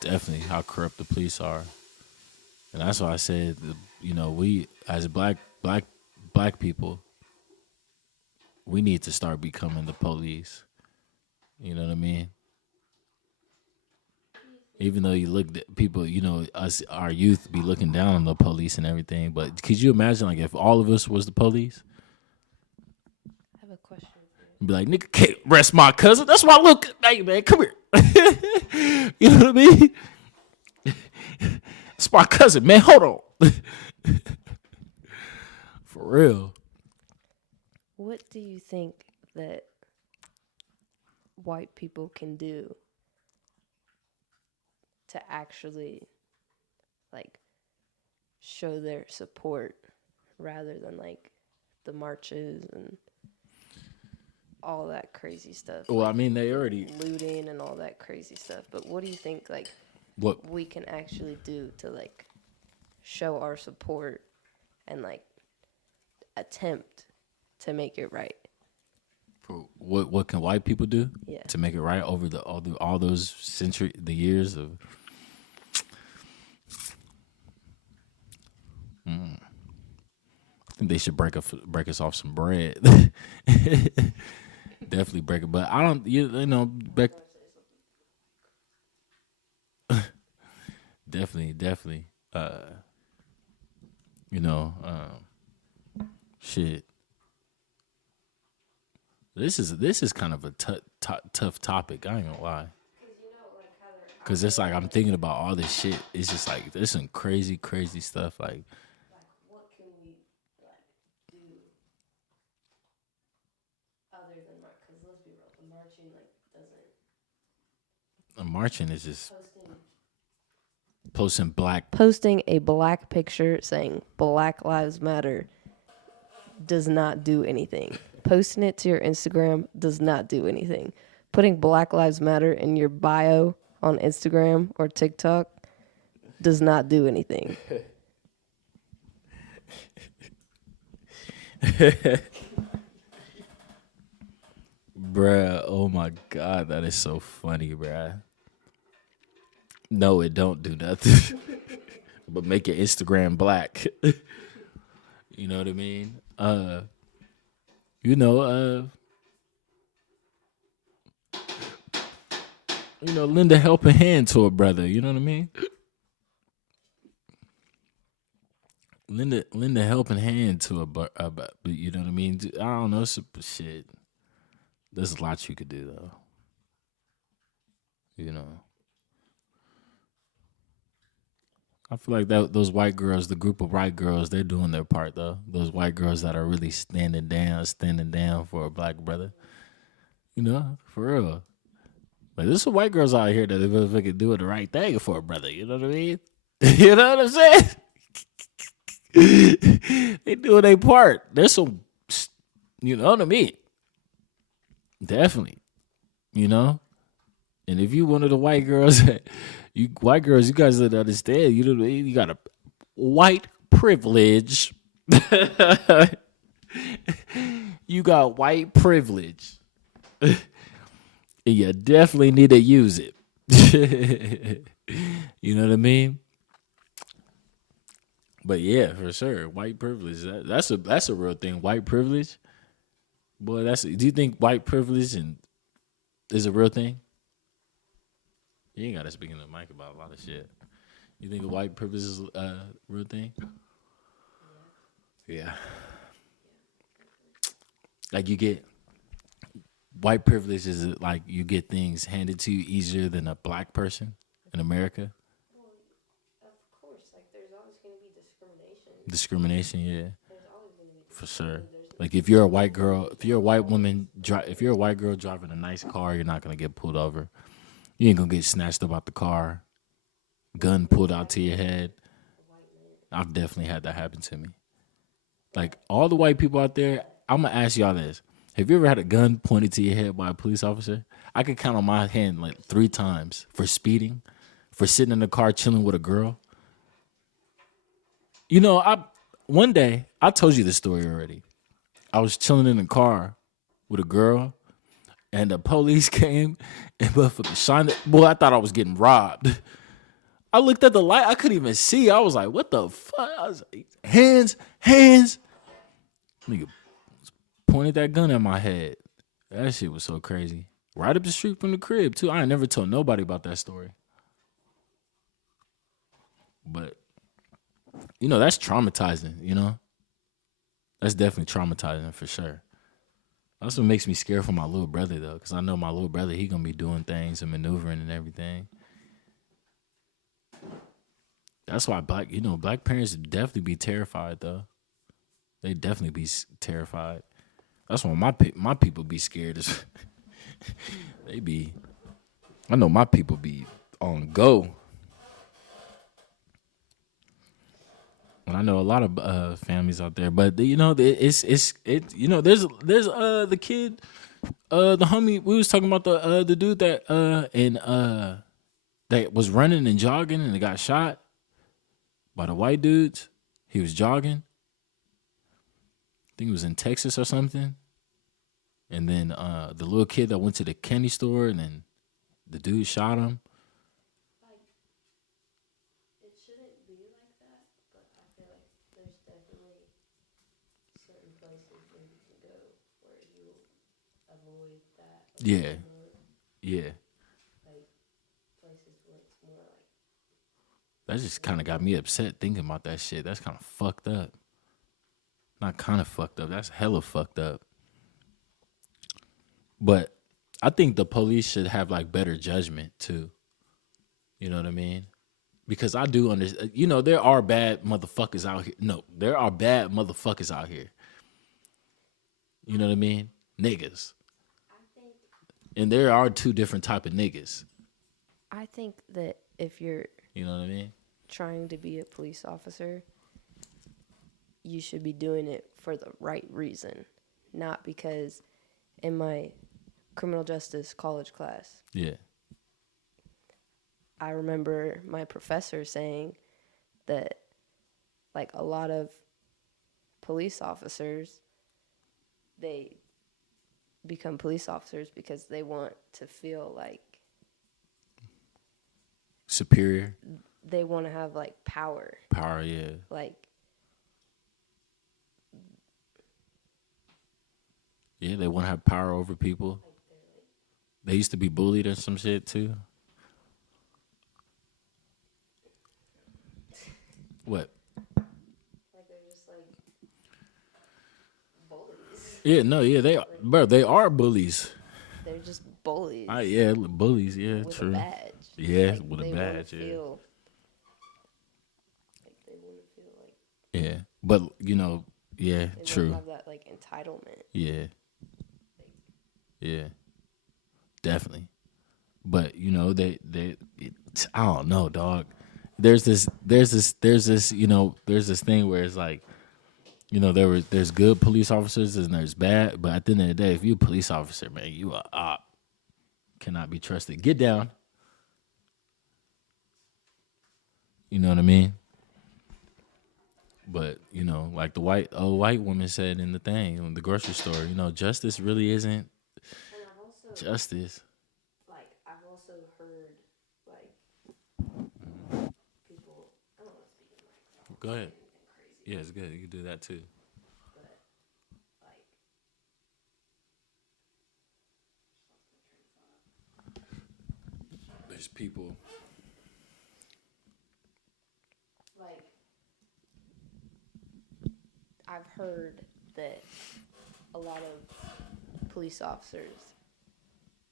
Definitely how corrupt the police are. And that's why I said, we as black people, we need to start becoming the police. You know what I mean? Even though you look at people, us, our youth be looking down on the police and everything. But could you imagine, like, if all of us was the police? I have a question. Be like, nigga, can't arrest my cousin. That's my little. Hey, man, come here. You know what I mean? It's my cousin, man. Hold on. For real. What do you think that white people can do to actually, like, show their support rather than, like, the marches and all that crazy stuff? Well, like, I mean, they already looting and all that crazy stuff. But what do you think, like, what we can actually do to, like, show our support and, like, attempt to make it right? What can white people do Yeah. to make it right over all those the years of? I think they should break us off some bread. Definitely break it, but I don't. Back. Definitely. Shit. This is kind of a tough topic. I ain't gonna lie. Cause it's like I'm thinking about all this shit. It's just like there's some crazy stuff. Like what can we, like, do other than march? Because let's be real, the marching, like, doesn't. Marching is just. Posting a black picture saying Black Lives Matter does not do anything. Posting it to your Instagram does not do anything. Putting Black Lives Matter in your bio on Instagram or TikTok does not do anything. Bruh, oh my God, that is so funny, bruh. No, it don't do nothing. But make your Instagram black. You know what I mean? Lend a helping hand to a brother, you know what I mean? Lend a helping hand to a you know what I mean? I don't know, shit. There's a lot you could do though. You know. I feel like those white girls, the group of white girls, they're doing their part though. Those white girls that are really standing down for a black brother. You know, for real. Like there's some white girls out here that if can do the right thing for a brother. You know what I mean? You know what I'm saying? They doing their part. There's some, you know what I mean? Definitely. You know? And if you one of the white girls, you guys don't understand. You know what I mean? You got a white privilege. You got white privilege. And you definitely need to use it. You know what I mean? But yeah, for sure, white privilege. That's a real thing. White privilege, boy. Do you think white privilege is a real thing? You ain't gotta speak in the mic about a lot of shit. You think white privilege is a real thing? Yeah. Like you get white privilege is like you get things handed to you easier than a black person in America. Well, of course, like there's always going to be discrimination. Discrimination, yeah. There's always going to be for sure. Like if you're a white girl, if you're a white woman, if you're a white girl driving a nice car, you're not gonna get pulled over. You ain't gonna get snatched up out the car, gun pulled out to your head. I've definitely had that happen to me. Like all the white people out there, I'm gonna ask y'all this: have you ever had a gun pointed to your head by a police officer? I could count on my hand like 3 times for speeding, for sitting in the car chilling with a girl. You know, one day I told you this story already. I was chilling in the car with a girl, and the police came and motherfucking shined it. Boy, I thought I was getting robbed. I looked at the light. I couldn't even see. I was like, what the fuck? I was like, hands. Nigga pointed that gun at my head. That shit was so crazy. Right up the street from the crib, too. I ain't never told nobody about that story. But, you know, that's traumatizing, you know? That's definitely traumatizing for sure. That's what makes me scared for my little brother, though, because I know my little brother, he going to be doing things and maneuvering and everything. That's why black parents definitely be terrified, though. They definitely be terrified. That's why my people be scared. I know my people be on go. And I know a lot of families out there, but you know, there's the kid, the homie. We was talking about the dude that that was running and jogging and got shot by the white dudes. He was jogging. I think it was in Texas or something. And then the little kid that went to the candy store and then the dude shot him. It shouldn't be like that, but I feel like there's definitely certain places where you can go where you avoid that. Yeah. Yeah. Like places where it's more like. That just kind of got me upset thinking about that shit. That's kind of fucked up. Not kind of fucked up. That's hella fucked up. But I think the police should have like better judgment too. You know what I mean? Because I do understand. You know, there are bad motherfuckers out here. No, there are bad motherfuckers out here. You know what I mean? Niggas. And there are 2 different type of niggas. I think that if you're You know what I mean? Trying to be a police officer, you should be doing it for the right reason, not because in my criminal justice college class, I remember my professor saying that, like, a lot of police officers, they become police officers because they want to feel like superior. They want to have, like, power. Power, yeah. Like, yeah, they want to have power over people. They used to be bullied or some shit too. What? Like they're just like bullies. Yeah, no, yeah, they are, bro. They are bullies. They're just bullies. Yeah, bullies. Yeah, with true. A badge. Yeah, like with a badge. Yeah. Like they wouldn't feel like. Yeah, but you know, yeah, they true. Have that like entitlement. Yeah. Yeah. Definitely. But you know, I don't know, dog. There's this, you know, there's this thing where it's like, you know, there's good police officers and there's bad, but at the end of the day, if you're a police officer, man, you are op. Cannot be trusted. Get down. You know what I mean? But, you know, like the white woman said in the thing, in the grocery store, you know, justice really isn't justice. Like, I've also heard, like, people, I don't want to speak in like. Go ahead. Yeah, it's good. You can do that too. But, like. There's people. Like, I've heard that a lot of police officers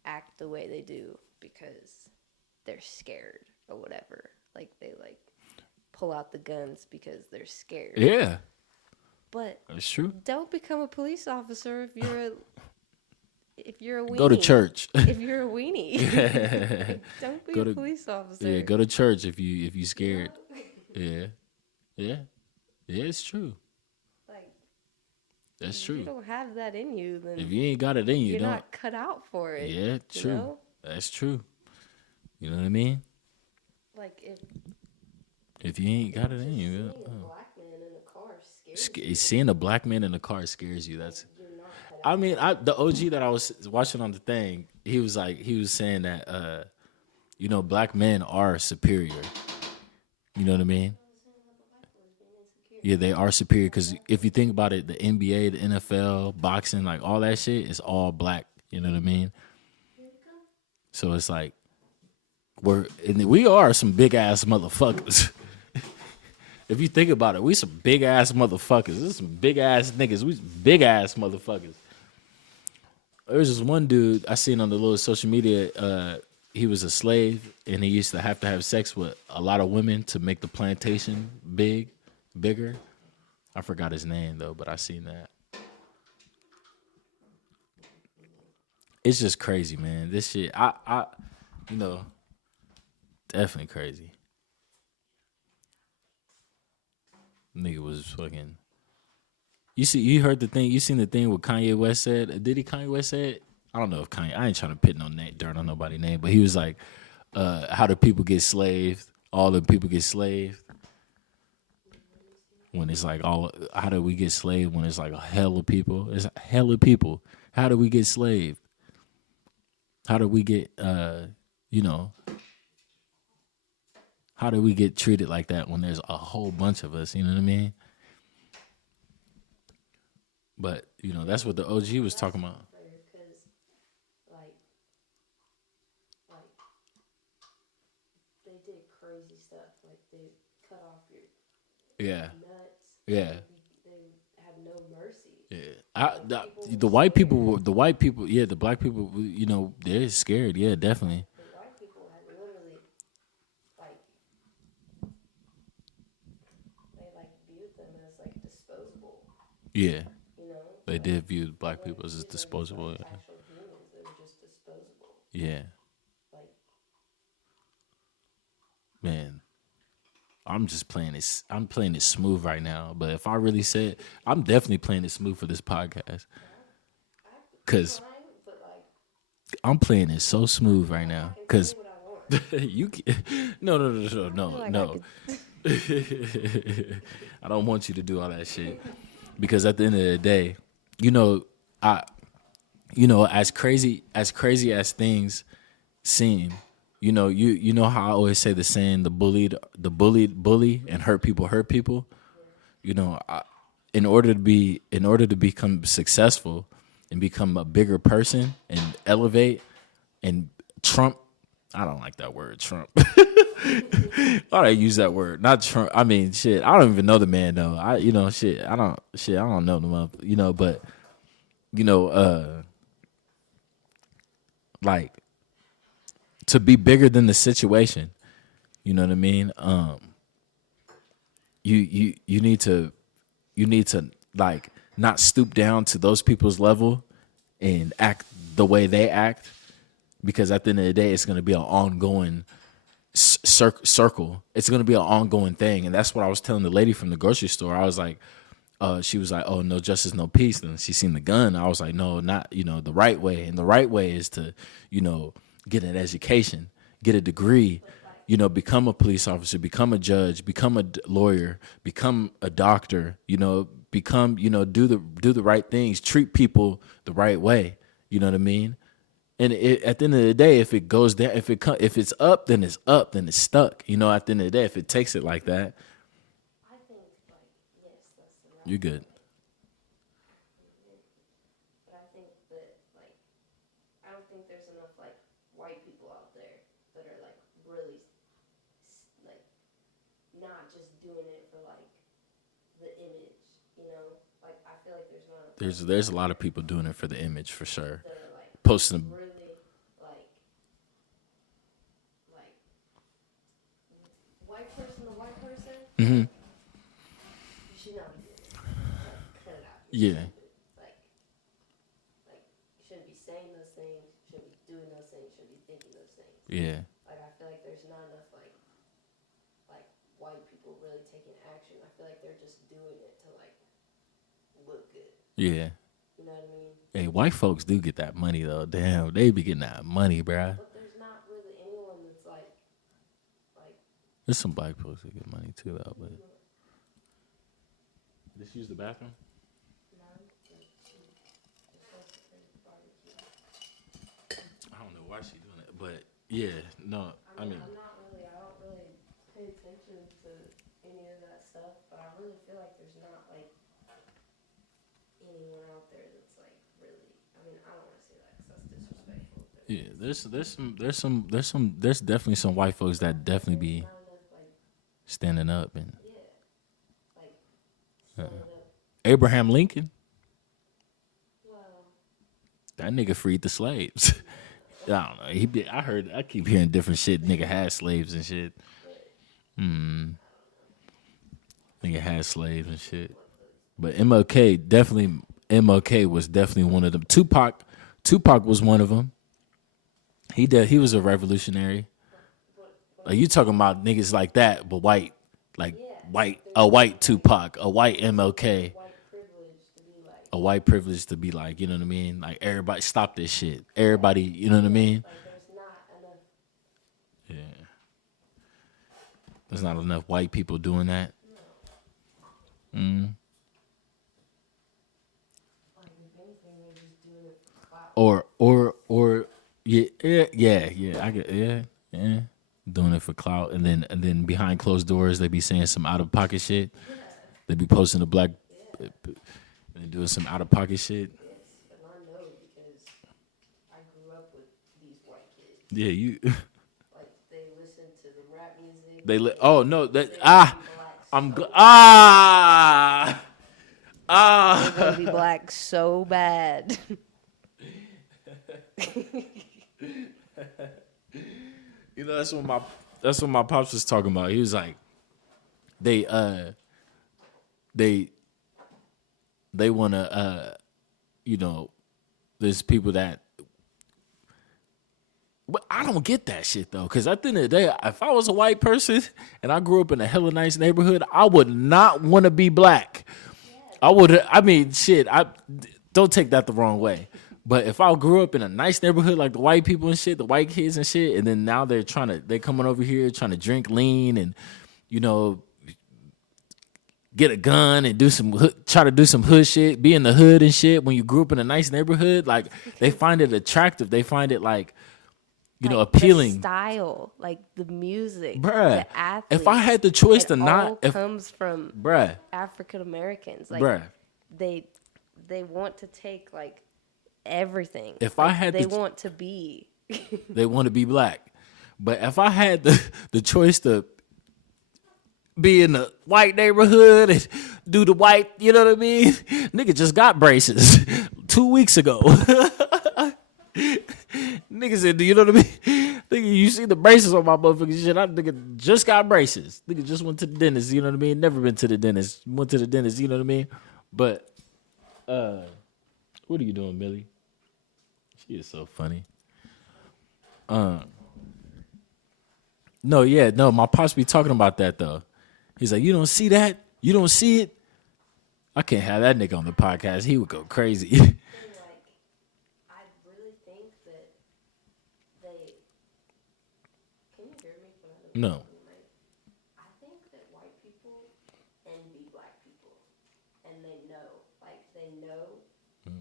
act the way they do because they're scared or whatever. Like, they, like, pull out the guns because they're scared. Yeah. But that's true. Don't become a police officer if you're a weenie. Go to church. If you're a weenie. Don't be a police officer. Yeah, go to church if you scared. Yeah. Yeah. Yeah, it's true. Like, that's true. If you don't have that in you, then if you ain't got it in you, you're not cut out for it. Yeah, true. You know? That's true. You know what I mean? Like if you ain't got it in you, seeing a black man in a car scares you. Seeing a black man in a car scares you. That's. I mean, the OG that I was watching on the thing, he was saying that, you know, black men are superior. You know what I mean? Yeah, they are superior because if you think about it, the NBA, the NFL, boxing, like all that shit is all black. You know what I mean? So it's like we are some big ass motherfuckers. If you think about it, we some big ass motherfuckers. This is some big ass niggas. We big ass motherfuckers. There was this one dude I seen on the little social media. He was a slave, and he used to have sex with a lot of women to make the plantation bigger. I forgot his name though, but I seen that. It's just crazy, man. This shit, I you know, definitely crazy. Nigga was fucking. You heard the thing. You seen the thing what Kanye West said? Did Kanye West said? I don't know if Kanye. I ain't trying to put no dirt on nobody's name, but he was like, "How do people get slaved? All the people get slaved." When it's like how do we get slaved when it's like a hell of people? It's a hell of people. How do we get slaved? How do we get you know? How do we get treated like that when there's a whole bunch of us? You know what I mean? But, you know, that's what the OG was talking about. Because, like, they did crazy stuff. Like, they cut off your nuts. Yeah. They had no mercy. Yeah. The white people, yeah, the black people, you know, they're scared. Yeah, definitely. The white people had literally, like, they, like, viewed them as, like, disposable. Yeah. You know? They did view black people as disposable. Like, actual humans, they were just disposable. Yeah. Like, man, I'm just playing it. I'm playing it smooth right now. But if I really said, I'm definitely playing it smooth for this podcast, cause I'm playing it so smooth right now. Cause you, no. I don't want you to do all that shit because at the end of the day, you know, I, as crazy as things seem, you know how I always say the saying, the bullied bully and hurt people. You know, in order to become successful and become a bigger person and elevate and Trump, I don't like that word, Trump. Why do I use that word? Not Trump. I mean, shit. I don't even know the man though. I don't know the mother. But like to be bigger than the situation. You know what I mean? You need to like not stoop down to those people's level and act the way they act, because at the end of the day, it's going to be an ongoing circle. It's going to be an ongoing thing, and that's what I was telling the lady from the grocery store. I was like, she was like, "Oh, no justice, no peace." And she seen the gun. I was like, "No, not the right way." And the right way is to get an education, get a degree, become a police officer, become a judge, become a lawyer, become a doctor. Become do the right things, treat people the right way. You know what I mean? And at the end of the day, if it goes down, if it's up, then it's up, then it's stuck. At the end of the day, if it takes it like that, I think, like, yes, that's the right you're good. But I think that, like, I don't think there's enough, like, white people out there that are, like, really, like, not just doing it for, like, the image, Like, I feel like there's not enough. There's a lot of people doing it for the image, for sure. That are, like, Posting really, like, white person to white person. Mm-hmm. You should not be doing it. Like, cut it out. Yeah. Like, you shouldn't be saying those things. You shouldn't be doing those things. You shouldn't be thinking those things. Yeah. Like, I feel like there's not enough, like white people really taking action. I feel like they're just doing it to, like, look good. Yeah. You know what I mean? Hey, white folks do get that money though. Damn, they be getting that money, bruh. But there's not really anyone that's like. There's some black folks that get money too, though. But just use the bathroom. I don't know why she's doing it, but yeah, no. I mean, I'm not really. I don't really pay attention to any of that stuff, but I really feel like there's not like anyone out there that's like really. I mean, I don't want to say that because that's disrespectful. yeah, there's definitely some white folks that definitely be standing up and. Abraham Lincoln. That nigga freed the slaves. I don't know. I keep hearing different shit. Nigga had slaves and shit. Nigga had slaves and shit. But MLK was definitely one of them. Tupac was one of them. He was a revolutionary. Like, you talking about niggas like that, but white, like a white Tupac, a white MLK. A white privilege to be like, you know what I mean? Like, everybody stop this shit. Everybody, you know what I mean? Yeah. There's not enough white people doing that. Or yeah, I get yeah. Doing it for clout, and then behind closed doors they be saying some out of pocket shit. They be posting the black and doing some out of pocket shit. Yes, and I know because I grew up with these white kids. Yeah, you. Like, they listen to the rap music. Oh no, They're gonna be black so bad. That's what my pops was talking about. He was like, they wanna there's people that But I don't get that shit though, because at the end of the day, if I was a white person and I grew up in a hella nice neighborhood, I would not want to be black. I would. I mean, shit. I don't take that the wrong way. But if I grew up in a nice neighborhood like the white people and shit, the white kids and shit, and then now they're coming over here trying to drink lean and, you know, get a gun and try to do some hood shit, be in the hood and shit. When you grew up in a nice neighborhood, like they find it attractive. They find it like, you know, appealing. The style, like the music, bruh. The athletes. If I had the choice to not, comes from bruh, African Americans, like bruh. They want to take like everything. If like, I had, they want to be, they want to be black. But if I had the choice to be in the white neighborhood and do the white, you know what I mean? Nigga just got braces 2 weeks ago. Nigga said, do you know what I mean? Nigga, you see the braces on my motherfucking shit. I nigga just got braces. Nigga just went to the dentist, you know what I mean? Never been to the dentist. Went to the dentist, you know what I mean? But what are you doing, Millie? She is so funny. No, my pops be talking about that though. He's like, you don't see that? You don't see it? I can't have that nigga on the podcast. He would go crazy. I really think that they. Can you hear me? No. I think that white people envy black people, and they know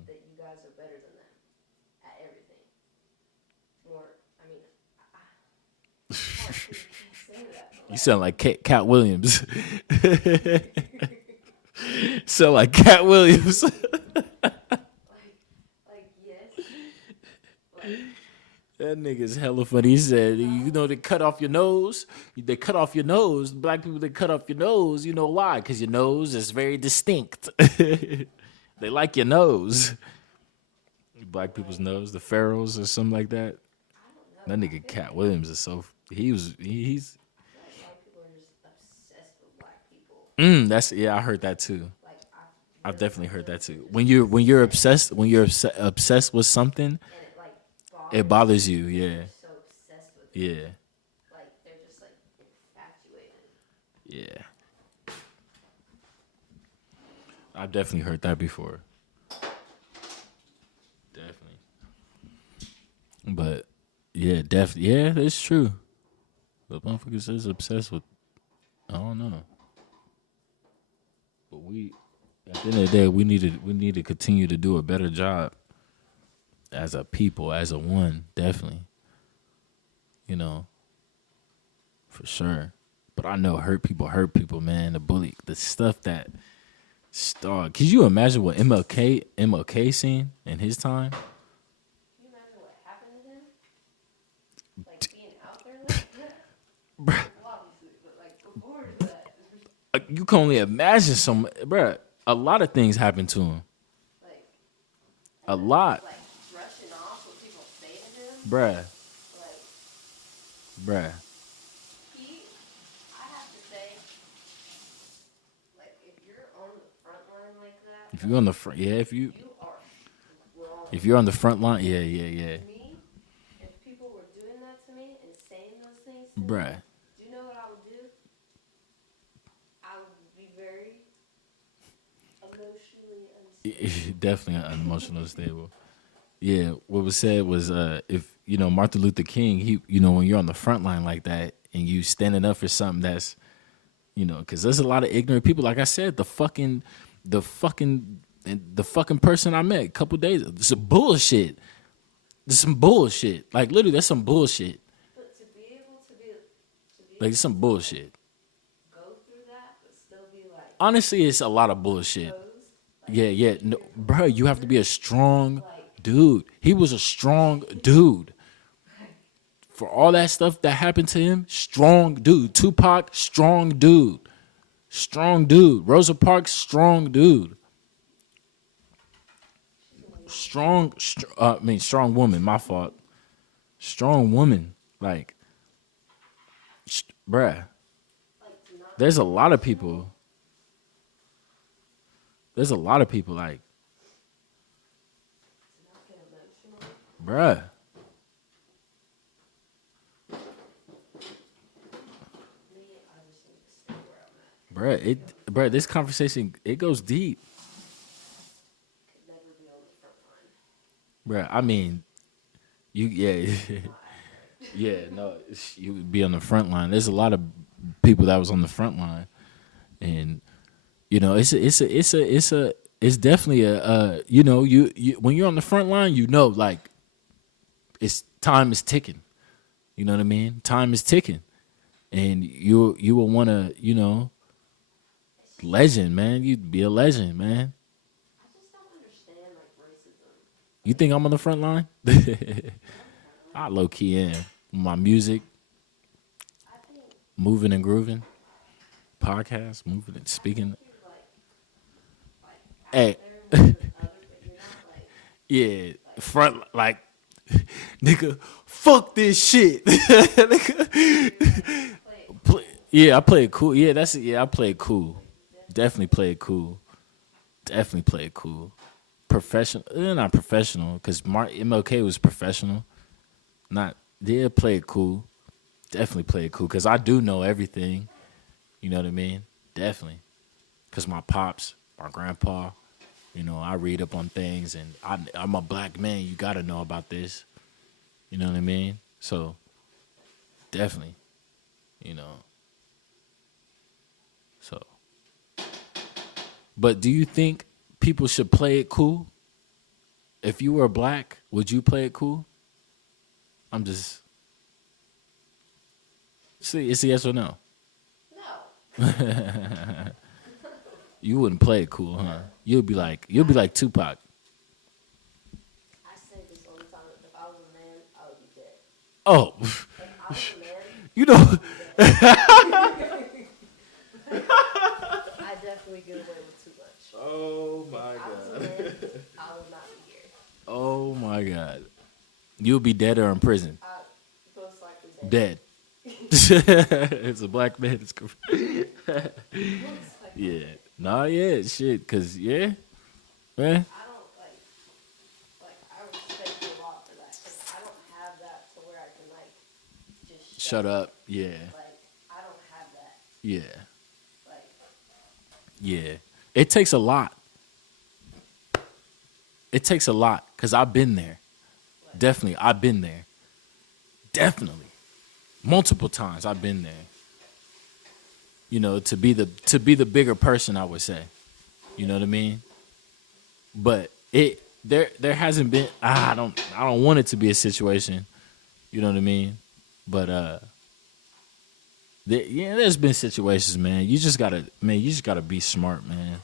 that you guys are better than them at everything. More, I mean, I can't say that. You sound like Cat Williams. Sound like Cat Williams. like yes. That nigga's hella funny. He said, you know, they cut off your nose. They cut off your nose. Black people, they cut off your nose. You know why? Because your nose is very distinct. They like your nose. Black people's nose, the pharaohs or something like that. That nigga Cat Williams is so... He's... I heard that too. I've definitely heard that too. When you're obsessed with something, it bothers you. Yeah. So obsessed with yeah. Like they're just like infatuated. Yeah. I've definitely heard that before. Definitely. But yeah, that's true. The motherfuckers is obsessed with. I don't know. But at the end of the day, we need to continue to do a better job as a people, as a one, definitely. You know, for sure. But I know hurt people, man. The stuff that started. Could you imagine what MLK seen in his time? Can you imagine what happened to him? Like being out there like that? Bruh. Obviously, but like before that. You can only imagine bruh. A lot of things happened to him. Like, a lot. Like brushing off what people say to him. Bruh. Like, bruh. I have to say, like, if you're on the front line like that. If you're on the front, yeah, if you are wrong. If you're on the front line, yeah. Me, if people were doing that to me and saying those things to bruh. me, do you know what I would do? I would be very emotionally unstable. Definitely emotionally unstable. Yeah, what was said was if you know Martin Luther King, when you're on the front line like that and you standing up for something that's, because there's a lot of ignorant people. Like I said, the fucking person I met a couple days, some bullshit. There's some bullshit. Like literally, that's some bullshit. But to be able to be like some bullshit. Go through that, but still be like. Honestly, it's a lot of bullshit. Yeah. No, bro, you have to be a strong dude. He was a strong dude. For all that stuff that happened to him, strong dude. Tupac, strong dude. Strong dude. Rosa Parks, strong dude. Strong woman, my fault. Strong woman. Like, bruh. There's a lot of people. Like, bruh. bro, this conversation, it goes deep. Bro, I mean, yeah, no, you would be on the front line. There's a lot of people that was on the front line, and it's definitely you when you're on the front line, like it's time is ticking. You know what I mean? Time is ticking, and you will want to legend, man. You'd be a legend, man. I just don't understand like racism. You think I'm on the front line? I low key am. My music, moving and grooving, podcast, moving and speaking. Hey, yeah, front like, nigga, fuck this shit. Yeah, I play it cool. Yeah, I play it cool. Definitely play it cool. Definitely play it cool. Professional, not professional, because MLK was professional. Play it cool. Definitely play it cool, because I do know everything. You know what I mean? Definitely. Because my pops, my grandpa, I read up on things, and I'm a black man. You got to know about this. You know what I mean? So, definitely, So, but do you think people should play it cool? If you were black, would you play it cool? I'm just... See, it's a yes or no? No. You wouldn't play it cool, huh? You'd be like Tupac. I say this all the time. If I was a man, I would be dead. Oh. If I was a man, you know. I definitely get away with too much. Oh my God. If I was a man, I would not be here. Oh my God. You'll be dead or in prison. Most likely dead. It's a black man. It's cool. Yeah. Nah, yeah, shit. Cause man. I don't like I respect you a lot for that. Cause I don't have that to where I can just shut up. Yeah. Like I don't have that. Yeah. Like. Yeah. It takes a lot. It takes a lot. Cause I've been there. What? Definitely, I've been there. Definitely. Multiple times I've been there. To be the bigger person, I would say. You know what I mean? But there hasn't been I don't want it to be a situation. You know what I mean? But there's been situations, man. You just gotta be smart, man.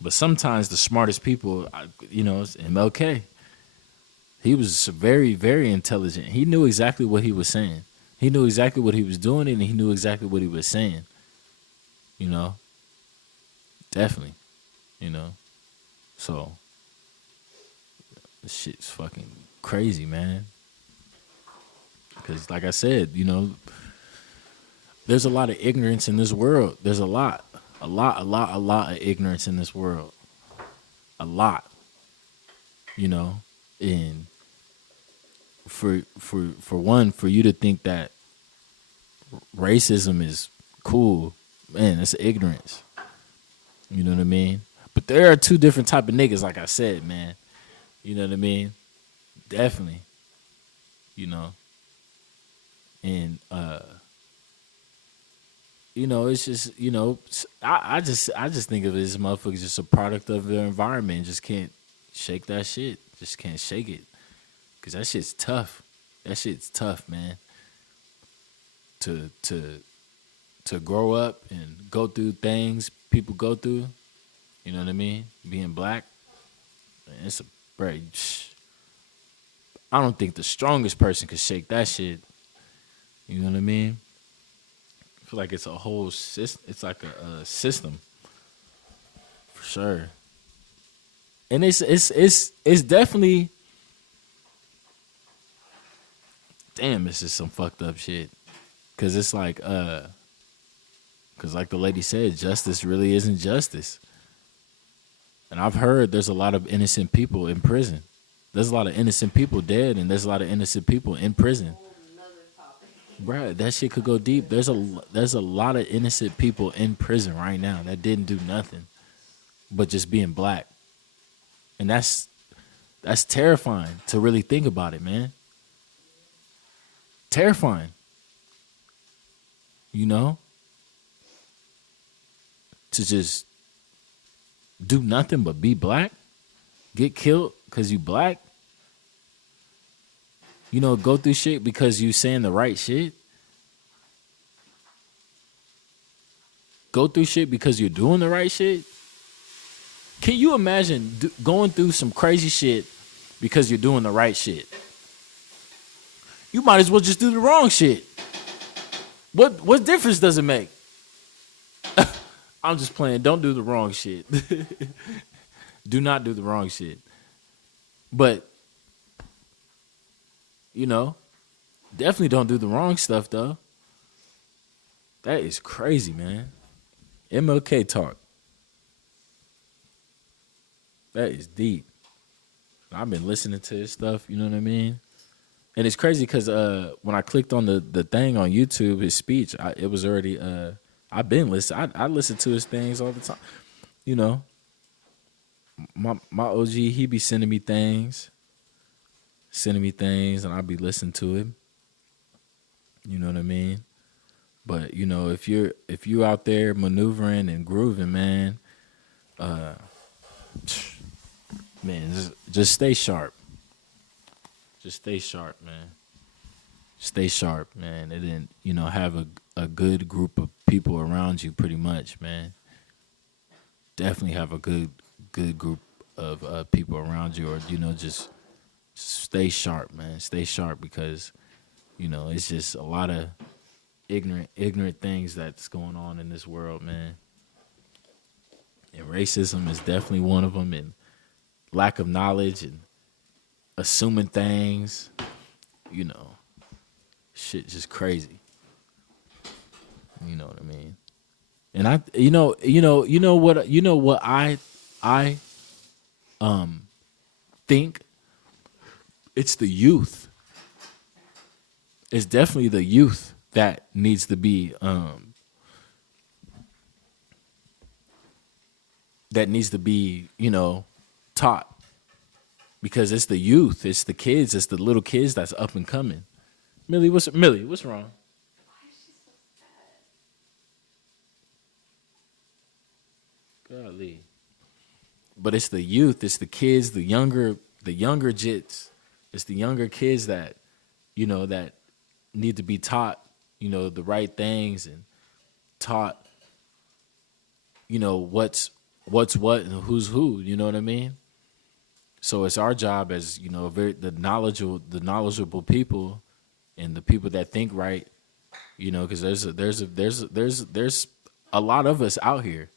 But sometimes the smartest people, it's MLK. He was very, very intelligent. He knew exactly what he was saying. He knew exactly what he was doing, and he knew exactly what he was saying. Definitely. So this shit's fucking crazy, man. Because, like I said, there's a lot of ignorance in this world. There's a lot of ignorance in this world. A lot. And for one, for you to think that racism is cool, man, that's ignorance. You know what I mean? But there are two different type of niggas, like I said, man. You know what I mean? Definitely. And it's just, I just think of it as motherfuckers just a product of their environment. Just can't shake that shit. Just can't shake it. Cause that shit's tough. That shit's tough, man. To grow up and go through things people go through, you know what I mean? Being black, it's a very. I don't think the strongest person could shake that shit. You know what I mean? I feel like it's a whole system. It's like a system, for sure. And it's definitely. Damn, this is some fucked up shit. Cause it's like, cause like the lady said, justice really isn't justice. And I've heard there's a lot of innocent people in prison. There's a lot of innocent people dead, and there's a lot of innocent people in prison. Bruh, that shit could go deep. There's a lot of innocent people in prison right now that didn't do nothing but just being black. And that's terrifying to really think about it, man. Terrifying. You know? To just do nothing but be black, get killed because you black, you know, go through shit because you saying the right shit, go through shit because you're doing the right shit. Can you imagine going through some crazy shit because you're doing the right shit? You might as well just do the wrong shit. What difference does it make? I'm just playing. Don't do the wrong shit. Do not do the wrong shit. But, you know, definitely don't do the wrong stuff, though. That is crazy, man. MLK talk. That is deep. I've been listening to his stuff, you know what I mean? And it's crazy because when I clicked on the thing on YouTube, his speech, it was already, I've been listening. I listen to his things all the time. You know, my OG, he be sending me things, and I'll be listening to him. You know what I mean? But, you know, if you out there maneuvering and grooving, man, just stay sharp. Just stay sharp, man. Stay sharp, man. And then, you know, have a good group of people around you pretty much, man. Definitely have a good group of people around you, or, you know, just stay sharp, man. Stay sharp because, you know, it's just a lot of ignorant things that's going on in this world, man. And racism is definitely one of them, and lack of knowledge and assuming things, you know, shit just crazy. You know what I mean? And what I think, it's the youth. It's definitely the youth that needs to be you know, taught. Because it's the youth, it's the kids, it's the little kids that's up and coming. Millie, what's wrong? Golly. But it's the youth, it's the kids, the younger jits. It's the younger kids that, you know, that need to be taught, you know, the right things, and taught, you know, what's what and who's who, you know what I mean? So it's our job as, you know, the knowledgeable people, and the people that think right, you know, because there's a lot of us out here,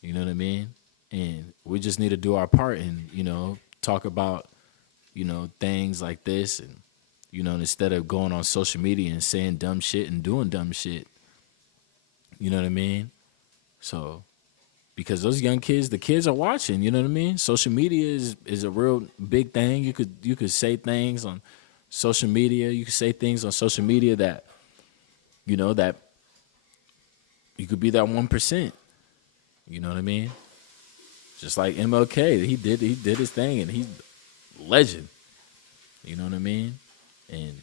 you know what I mean, and we just need to do our part and, you know, talk about, you know, things like this, and, you know, instead of going on social media and saying dumb shit and doing dumb shit, you know what I mean? So, because those young kids, the kids are watching, you know what I mean? Social media is a real big thing. You could say things on social media. You could say things on social media that, you know, that you could be that 1%. You know what I mean? Just like MLK, he did his thing, and he's legend. You know what I mean? And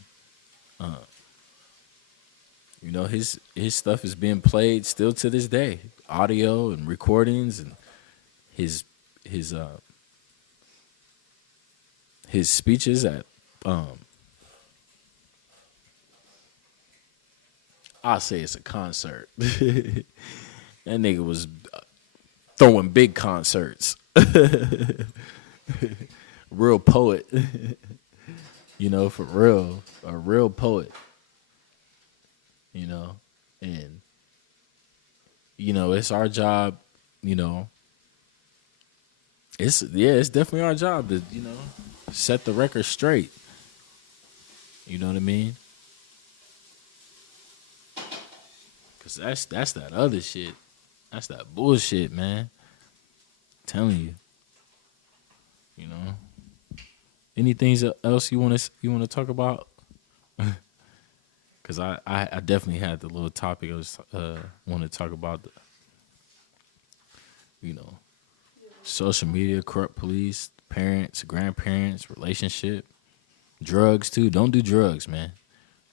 you know, his stuff is being played still to this day, audio and recordings, and his speeches at I'll say it's a concert. That nigga was throwing big concerts. Real poet. You know, for real. A real poet. You know, and, you know, it's our job, you know. It's definitely our job to, you know, set the record straight. You know what I mean? Cause that's that other shit. That's that bullshit, man. I'm telling you. You know. Anything else you want to talk about? because I definitely had the little topic I was want to talk about. Social media, corrupt police, parents, grandparents, relationship, drugs too. Don't do drugs, man.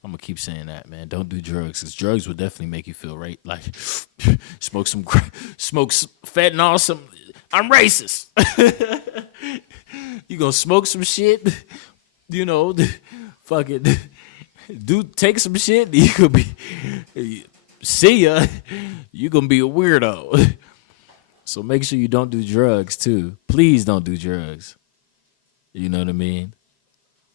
I'm gonna keep saying that, man. Don't do drugs, because drugs will definitely make you feel like smoke some fentanyl. I'm racist. You gonna smoke some shit, fucking take some shit. You could be see ya. You gonna be a weirdo. So make sure you don't do drugs too. Please don't do drugs. You know what I mean?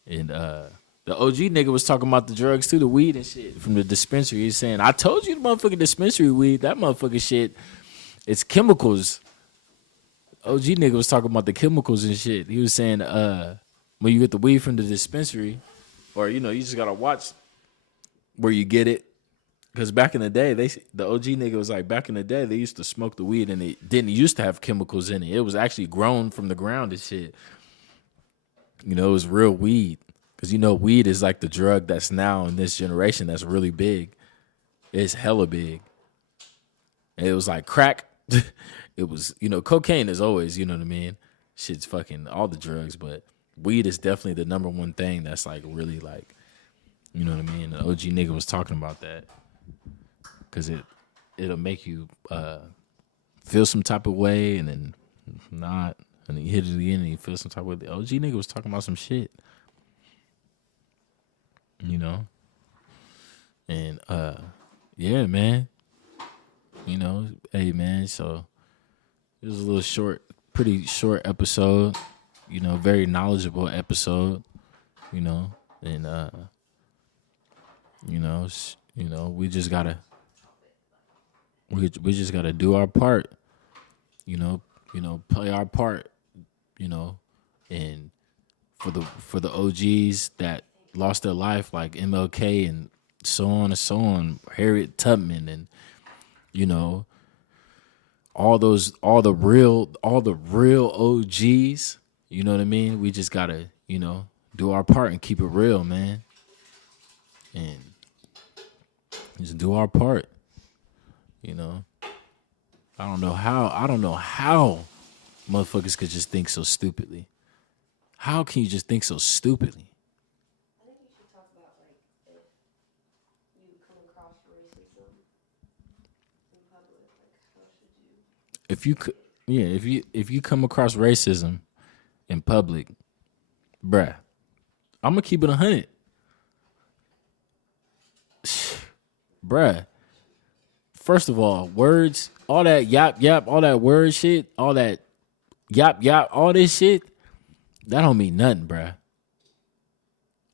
And the OG nigga was talking about the drugs too, the weed and shit from the dispensary. He's saying, I told you the motherfucking dispensary weed, that motherfucking shit, it's chemicals. OG nigga was talking about the chemicals and shit. He was saying, when you get the weed from the dispensary, or, you just got to watch where you get it. Because back in the day, the OG nigga was like, back in the day, they used to smoke the weed and it didn't used to have chemicals in it. It was actually grown from the ground and shit. It was real weed. Because, weed is like the drug that's now in this generation that's really big. It's hella big. And it was like crack. It was, cocaine is always, you know what I mean? Shit's fucking all the drugs. But weed is definitely the number one thing that's like really like, you know what I mean? The OG nigga was talking about that. Because it'll make you feel some type of way and then not. And then you hit it again and you feel some type of way. The OG nigga was talking about some shit. And yeah, man. Hey, man, so it was a little pretty short episode, very knowledgeable episode, and we just gotta do our part, play our part, and for the OGs that lost their life, like MLK and so on, Harriet Tubman, and all the real OGs, you know what I mean? We just gotta, do our part and keep it real, man. And just do our part. I don't know how motherfuckers could just think so stupidly. How can you just think so stupidly? I think you should talk about if you come across racism in public, how should you? If you come across racism in public, bruh, I'm gonna keep it 100. Bruh, first of all, words, all that yap, all that word shit, all that yap, all this shit, that don't mean nothing, bruh.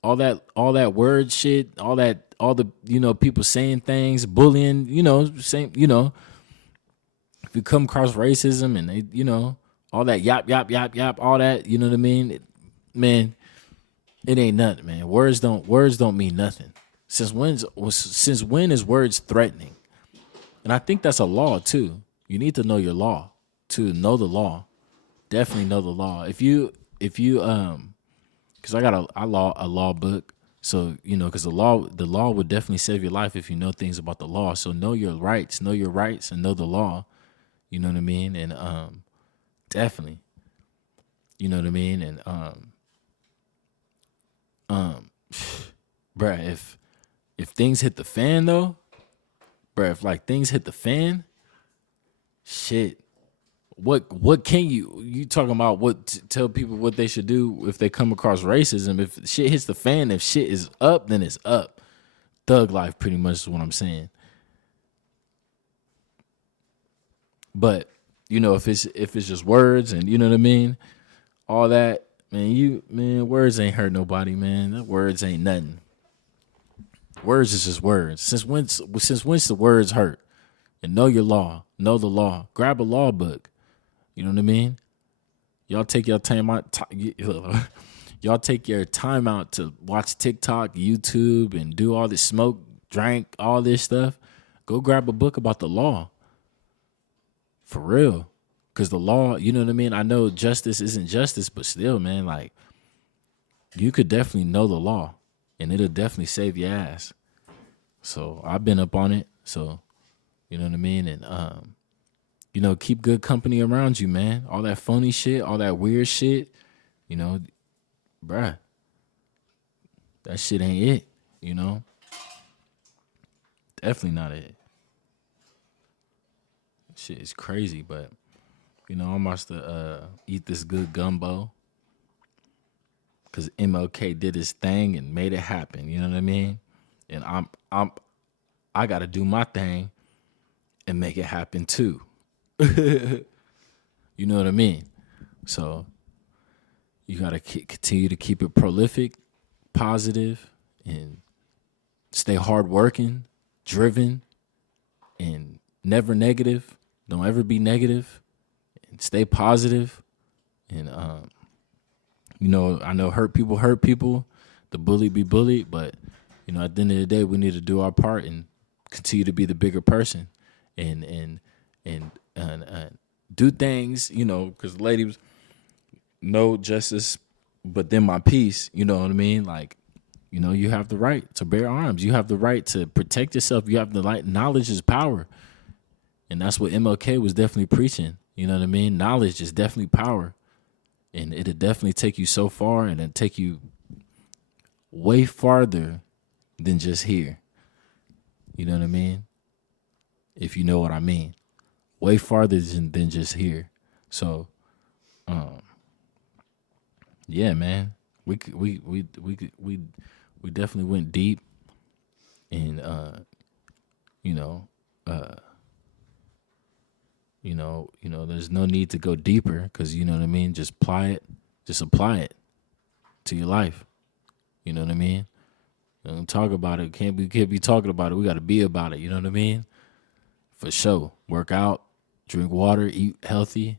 All that word shit, all the people saying things, bullying, saying, if you come across racism and they, all that yap, all that, you know what I mean? Man, it ain't nothing, man. Words don't mean nothing. Since when is words threatening? And I think that's a law too. You need to know your law. To know the law. Definitely know the law. If you because I got a law book. So, because the law would definitely save your life if you know things about the law. So know your rights, and know the law. You know what I mean? And definitely. You know what I mean? And bruh, if things hit the fan though, bruh, if like things hit the fan, shit. What can you talking about? Tell people what they should do if they come across racism? If shit hits the fan, if shit is up, then it's up. Thug life, pretty much is what I'm saying. But if it's just words and you know what I mean, all that, man, words ain't hurt nobody, man. That words ain't nothing. Words is just words. Since when's the words hurt? And know your law. Know the law. Grab a law book. You know what I mean? Y'all take your time out. Y'all take your time out to watch TikTok, YouTube, and do all this smoke, drink, all this stuff. Go grab a book about the law. For real. Because the law, you know what I mean? I know justice isn't justice, but still, man, like, you could definitely know the law. And it'll definitely save your ass. So I've been up on it. So, you know what I mean? And, keep good company around you, man. All that phony shit, all that weird shit, bruh, that shit ain't it, Definitely not it. Shit is crazy, but, I'm about to eat this good gumbo. Because MLK did his thing and made it happen, you know what I mean? And I got to do my thing and make it happen too. You know what I mean? So you got to continue to keep it prolific, positive, and stay hardworking, driven, and never negative. Don't ever be negative, and stay positive. And, I know hurt people, the bully be bullied, but, at the end of the day, we need to do our part and continue to be the bigger person and do things, because ladies know justice, but then my peace, you know what I mean? Like, you have the right to bear arms. You have the right to protect yourself. You have the right. Knowledge is power. And that's what MLK was definitely preaching. You know what I mean? Knowledge is definitely power. And it'll definitely take you so far, and it'll take you way farther than just here. You know what I mean? If you know what I mean. Way farther than just here. So, yeah, man. We definitely went deep, and there's no need to go deeper, because you know what I mean. Just apply it to your life. You know what I mean. Don't talk about it. Can't be talking about it. We got to be about it. You know what I mean. For sure. Work out, drink water, eat healthy,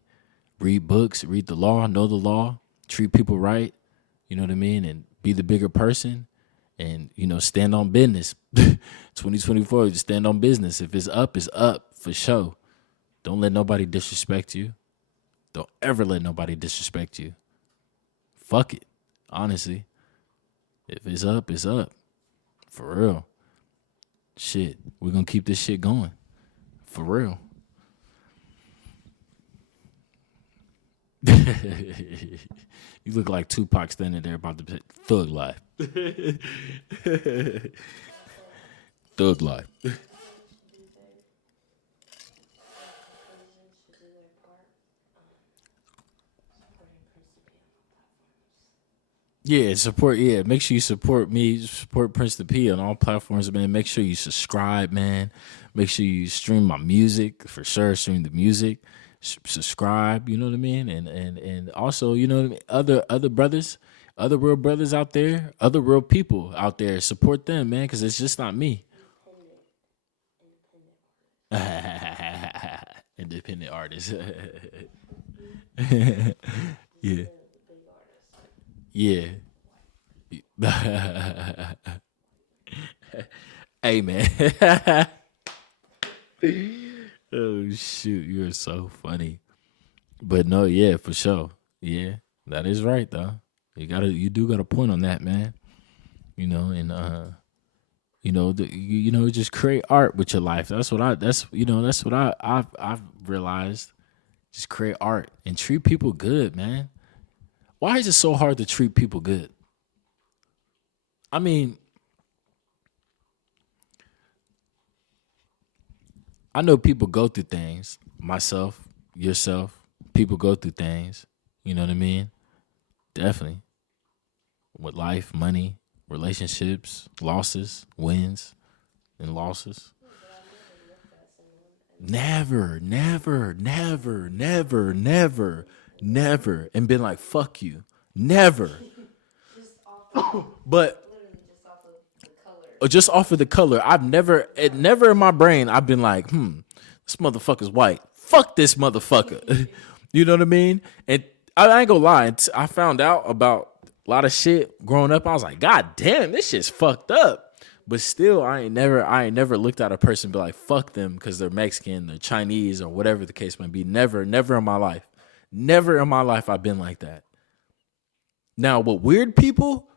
read books, read the law, know the law, treat people right. You know what I mean, and be the bigger person. And, stand on business. 2024, just stand on business. If it's up for sure. Don't let nobody disrespect you. Don't ever let nobody disrespect you. Fuck it. Honestly. If it's up, it's up. For real. Shit. We're going to keep this shit going. For real. You look like Tupac standing there about to thug life. Thug life. Yeah, make sure you support me, support Prince the P on all platforms, man. Make sure you subscribe, man. Make sure you stream my music, for sure, stream the music. Subscribe, you know what I mean? And also, you know what I mean? Other brothers, other real brothers out there, other real people out there, support them, man, because it's just not me. Independent artists. Yeah. Yeah. Hey, man. Oh, shoot. You're so funny. But no, yeah, for sure. Yeah, that is right, though. You do got a point on that, man. Just create art with your life. That's what I've realized. Just create art and treat people good, man. Why is it so hard to treat people good? I mean, I know people go through things. Myself, yourself, people go through things. You know what I mean? Definitely. With life, money, relationships, losses, wins, and losses. Never. And been like, fuck you. Never. But just off of the color. I've never in my brain, I've been like, this motherfucker's white. Fuck this motherfucker. You know what I mean? And I ain't gonna lie. I found out about a lot of shit growing up. I was like, God damn, this shit's fucked up. But still, I ain't never looked at a person and be like, fuck them because they're Mexican, they're Chinese, or whatever the case might be. Never in my life. Never in my life I've been like that. Now, with weird people,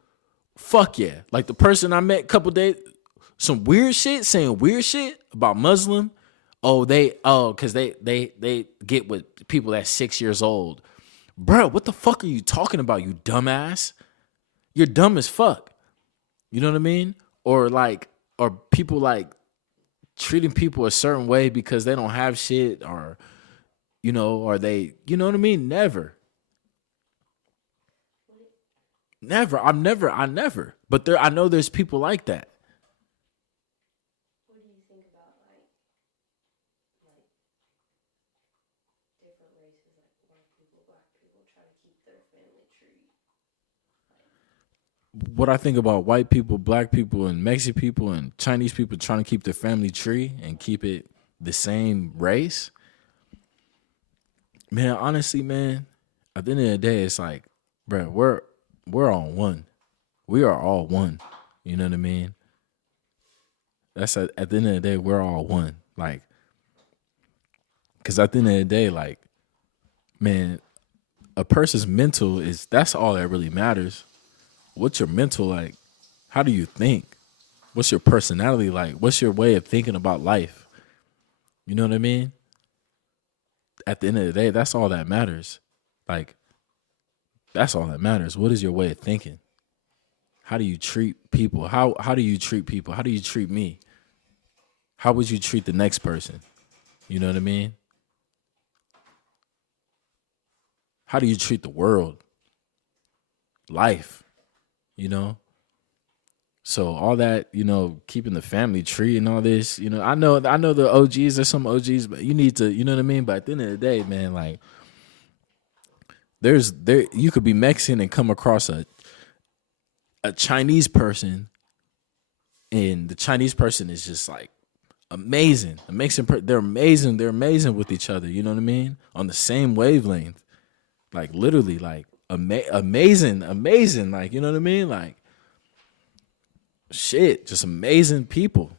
fuck yeah. Like the person I met a couple days, some weird shit, saying weird shit about Muslim. Because they get with people that's 6 years old. Bro, what the fuck are you talking about, you dumbass? You're dumb as fuck. You know what I mean? Or people like treating people a certain way because they don't have shit, or, or they, you know what I mean? Never. I never. But I know there's people like that. What do you think about like different races, like white people, black people, try to keep their family tree? What I think about white people, black people, and Mexican people and Chinese people trying to keep their family tree and keep it the same race. Man, honestly, man, at the end of the day, it's like, bro, we're all one. We are all one. You know what I mean? That's at the end of the day, we're all one. Like, because at the end of the day, like, man, a person's mental that's all that really matters. What's your mental like? How do you think? What's your personality like? What's your way of thinking about life? You know what I mean? At the end of the day, that's all that matters. Like, that's all that matters. What is your way of thinking? How do you treat people? How do you treat people? How do you treat me? How would you treat the next person? You know what I mean? How do you treat the world? Life. You know? So all that, keeping the family tree and all this, I know the OGs, there's some OGs, but you need to, you know what I mean? But at the end of the day, man, like, you could be Mexican and come across a Chinese person, and the Chinese person is just like amazing. They're amazing. They're amazing with each other. You know what I mean? On the same wavelength, like literally, like amazing. Like, you know what I mean? Like, shit, just amazing people.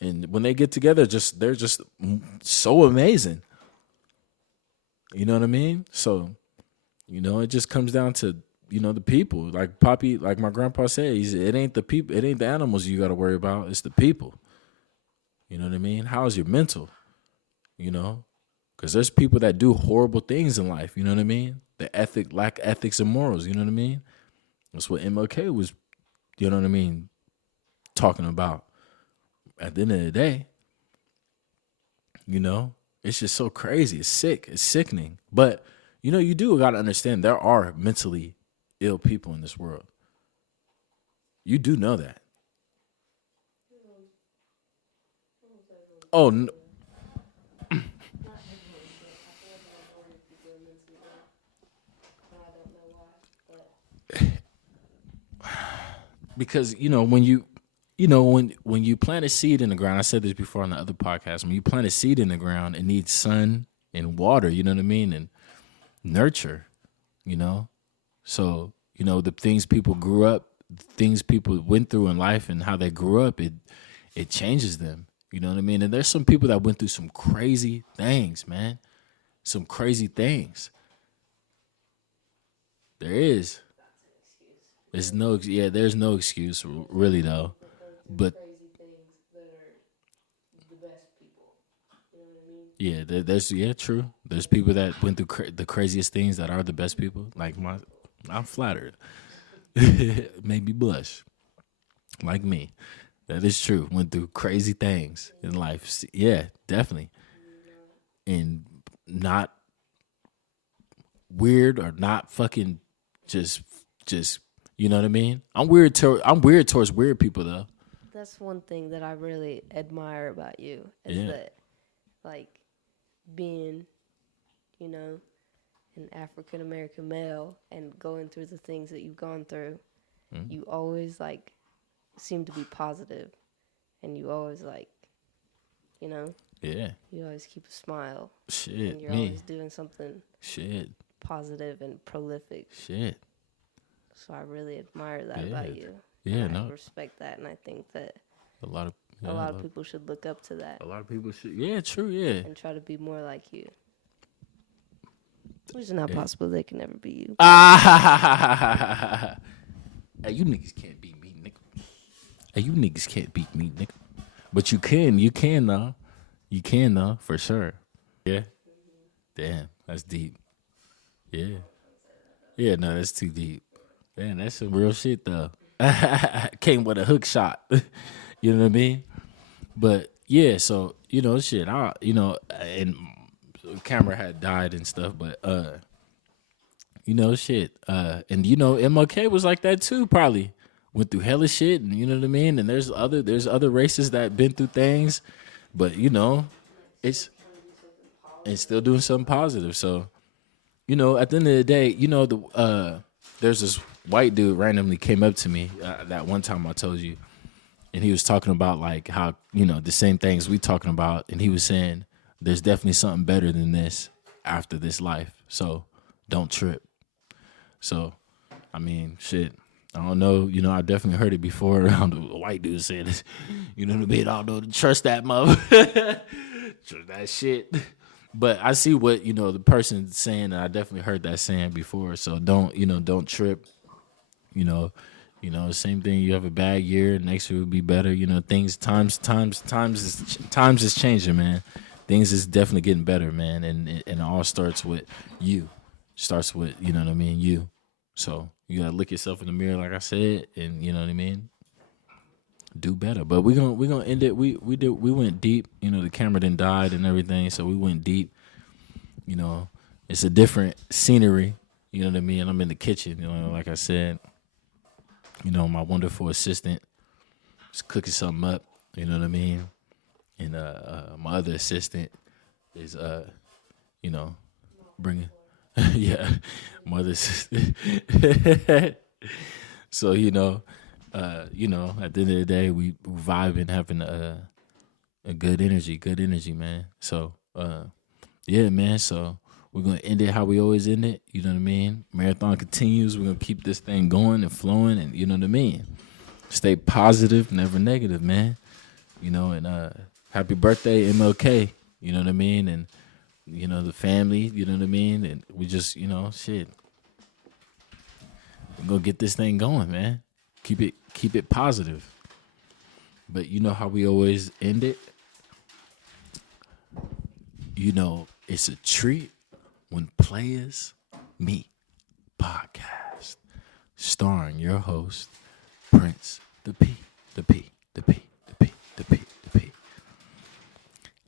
And when they get together, they're just so amazing. You know what I mean? So, it just comes down to, the people. Like Poppy, like my grandpa said, it ain't the people, it ain't the animals you got to worry about. It's the people. You know what I mean? How's your mental? Because there's people that do horrible things in life. You know what I mean? Lack ethics and morals. You know what I mean? That's what MLK was, you know what I mean, talking about. At the end of the day, it's just so crazy. It's sick. It's sickening. But, you do got to understand there are mentally ill people in this world. You do know that. Oh, no. Because, when you plant a seed in the ground, I said this before on the other podcast, when you plant a seed in the ground, it needs sun and water, you know what I mean? And nurture, So, the things people grew up, things people went through in life and how they grew up, it changes them, you know what I mean? And there's some people that went through some crazy things, man. Some crazy things. There is. There's no excuse, really, though. But yeah, true. There's people that went through the craziest things that are the best people. Like I'm flattered. Made me blush. Like me. That is true. Went through crazy things in life. Yeah, definitely. And not weird or not fucking just you know what I mean? I'm weird towards weird people though. That's one thing that I really admire about you is that, like, being, an African American male and going through the things that you've gone through, you always like seem to be positive, and you always like, yeah, you always keep a smile. Shit, and you're always doing something. Shit. Positive and prolific. Shit. So I really admire that about you. Yeah, I respect that, and I think that a lot of people should look up to that. A lot of people should. Yeah, true. Yeah, and try to be more like you. Which is not possible. They can never be you. Hey, you niggas can't beat me, nigga. Hey, you niggas can't beat me, nigga. But you can though. You can though, for sure. Yeah. Damn, that's deep. Yeah. Yeah, no, that's too deep. Man, that's some real shit though. Came with a hook shot. You know what I mean? But yeah, so shit. And camera had died and stuff, but shit. And MLK was like that too. Probably went through hella shit, and you know what I mean. And there's other races that been through things, but it's still doing something positive. So at the end of the day, there's this white dude randomly came up to me that one time I told you, and he was talking about like how the same things we talking about, and he was saying there's definitely something better than this after this life. So don't trip. So I mean, shit. I don't know. I definitely heard it before around the white dude saying this. You know what I mean? I don't know. Trust that mother. Trust that shit. But I see what the person's saying, and I definitely heard that saying before. So don't trip. Same thing. You have a bad year, next year will be better. Times is changing, man. Things is definitely getting better, man. And it all starts with you. Starts with you. So you gotta look yourself in the mirror, like I said, and you know what I mean. Do better, but we're gonna end it. We went deep. The camera then died and everything, so we went deep. It's a different scenery. You know what I mean. I'm in the kitchen. Like I said. My wonderful assistant is cooking something up. You know what I mean. And my other assistant is bringing. Yeah, my other assistant. So at the end of the day, we vibing, having a good energy, man. So yeah, man. So we're gonna end it how we always end it. You know what I mean? Marathon continues. We're gonna keep this thing going and flowing, and you know what I mean. Stay positive, never negative, man. And happy birthday, MLK. You know what I mean? And the family. You know what I mean? And we just shit. We're gonna get this thing going, man. Keep it positive. But you know how we always end it? It's a treat when players meet podcast. Starring your host, Prince the P.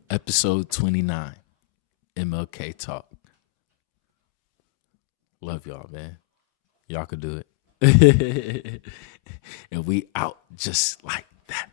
Episode 29. MLK Talk. Love y'all, man. Y'all can do it. And we out just like that.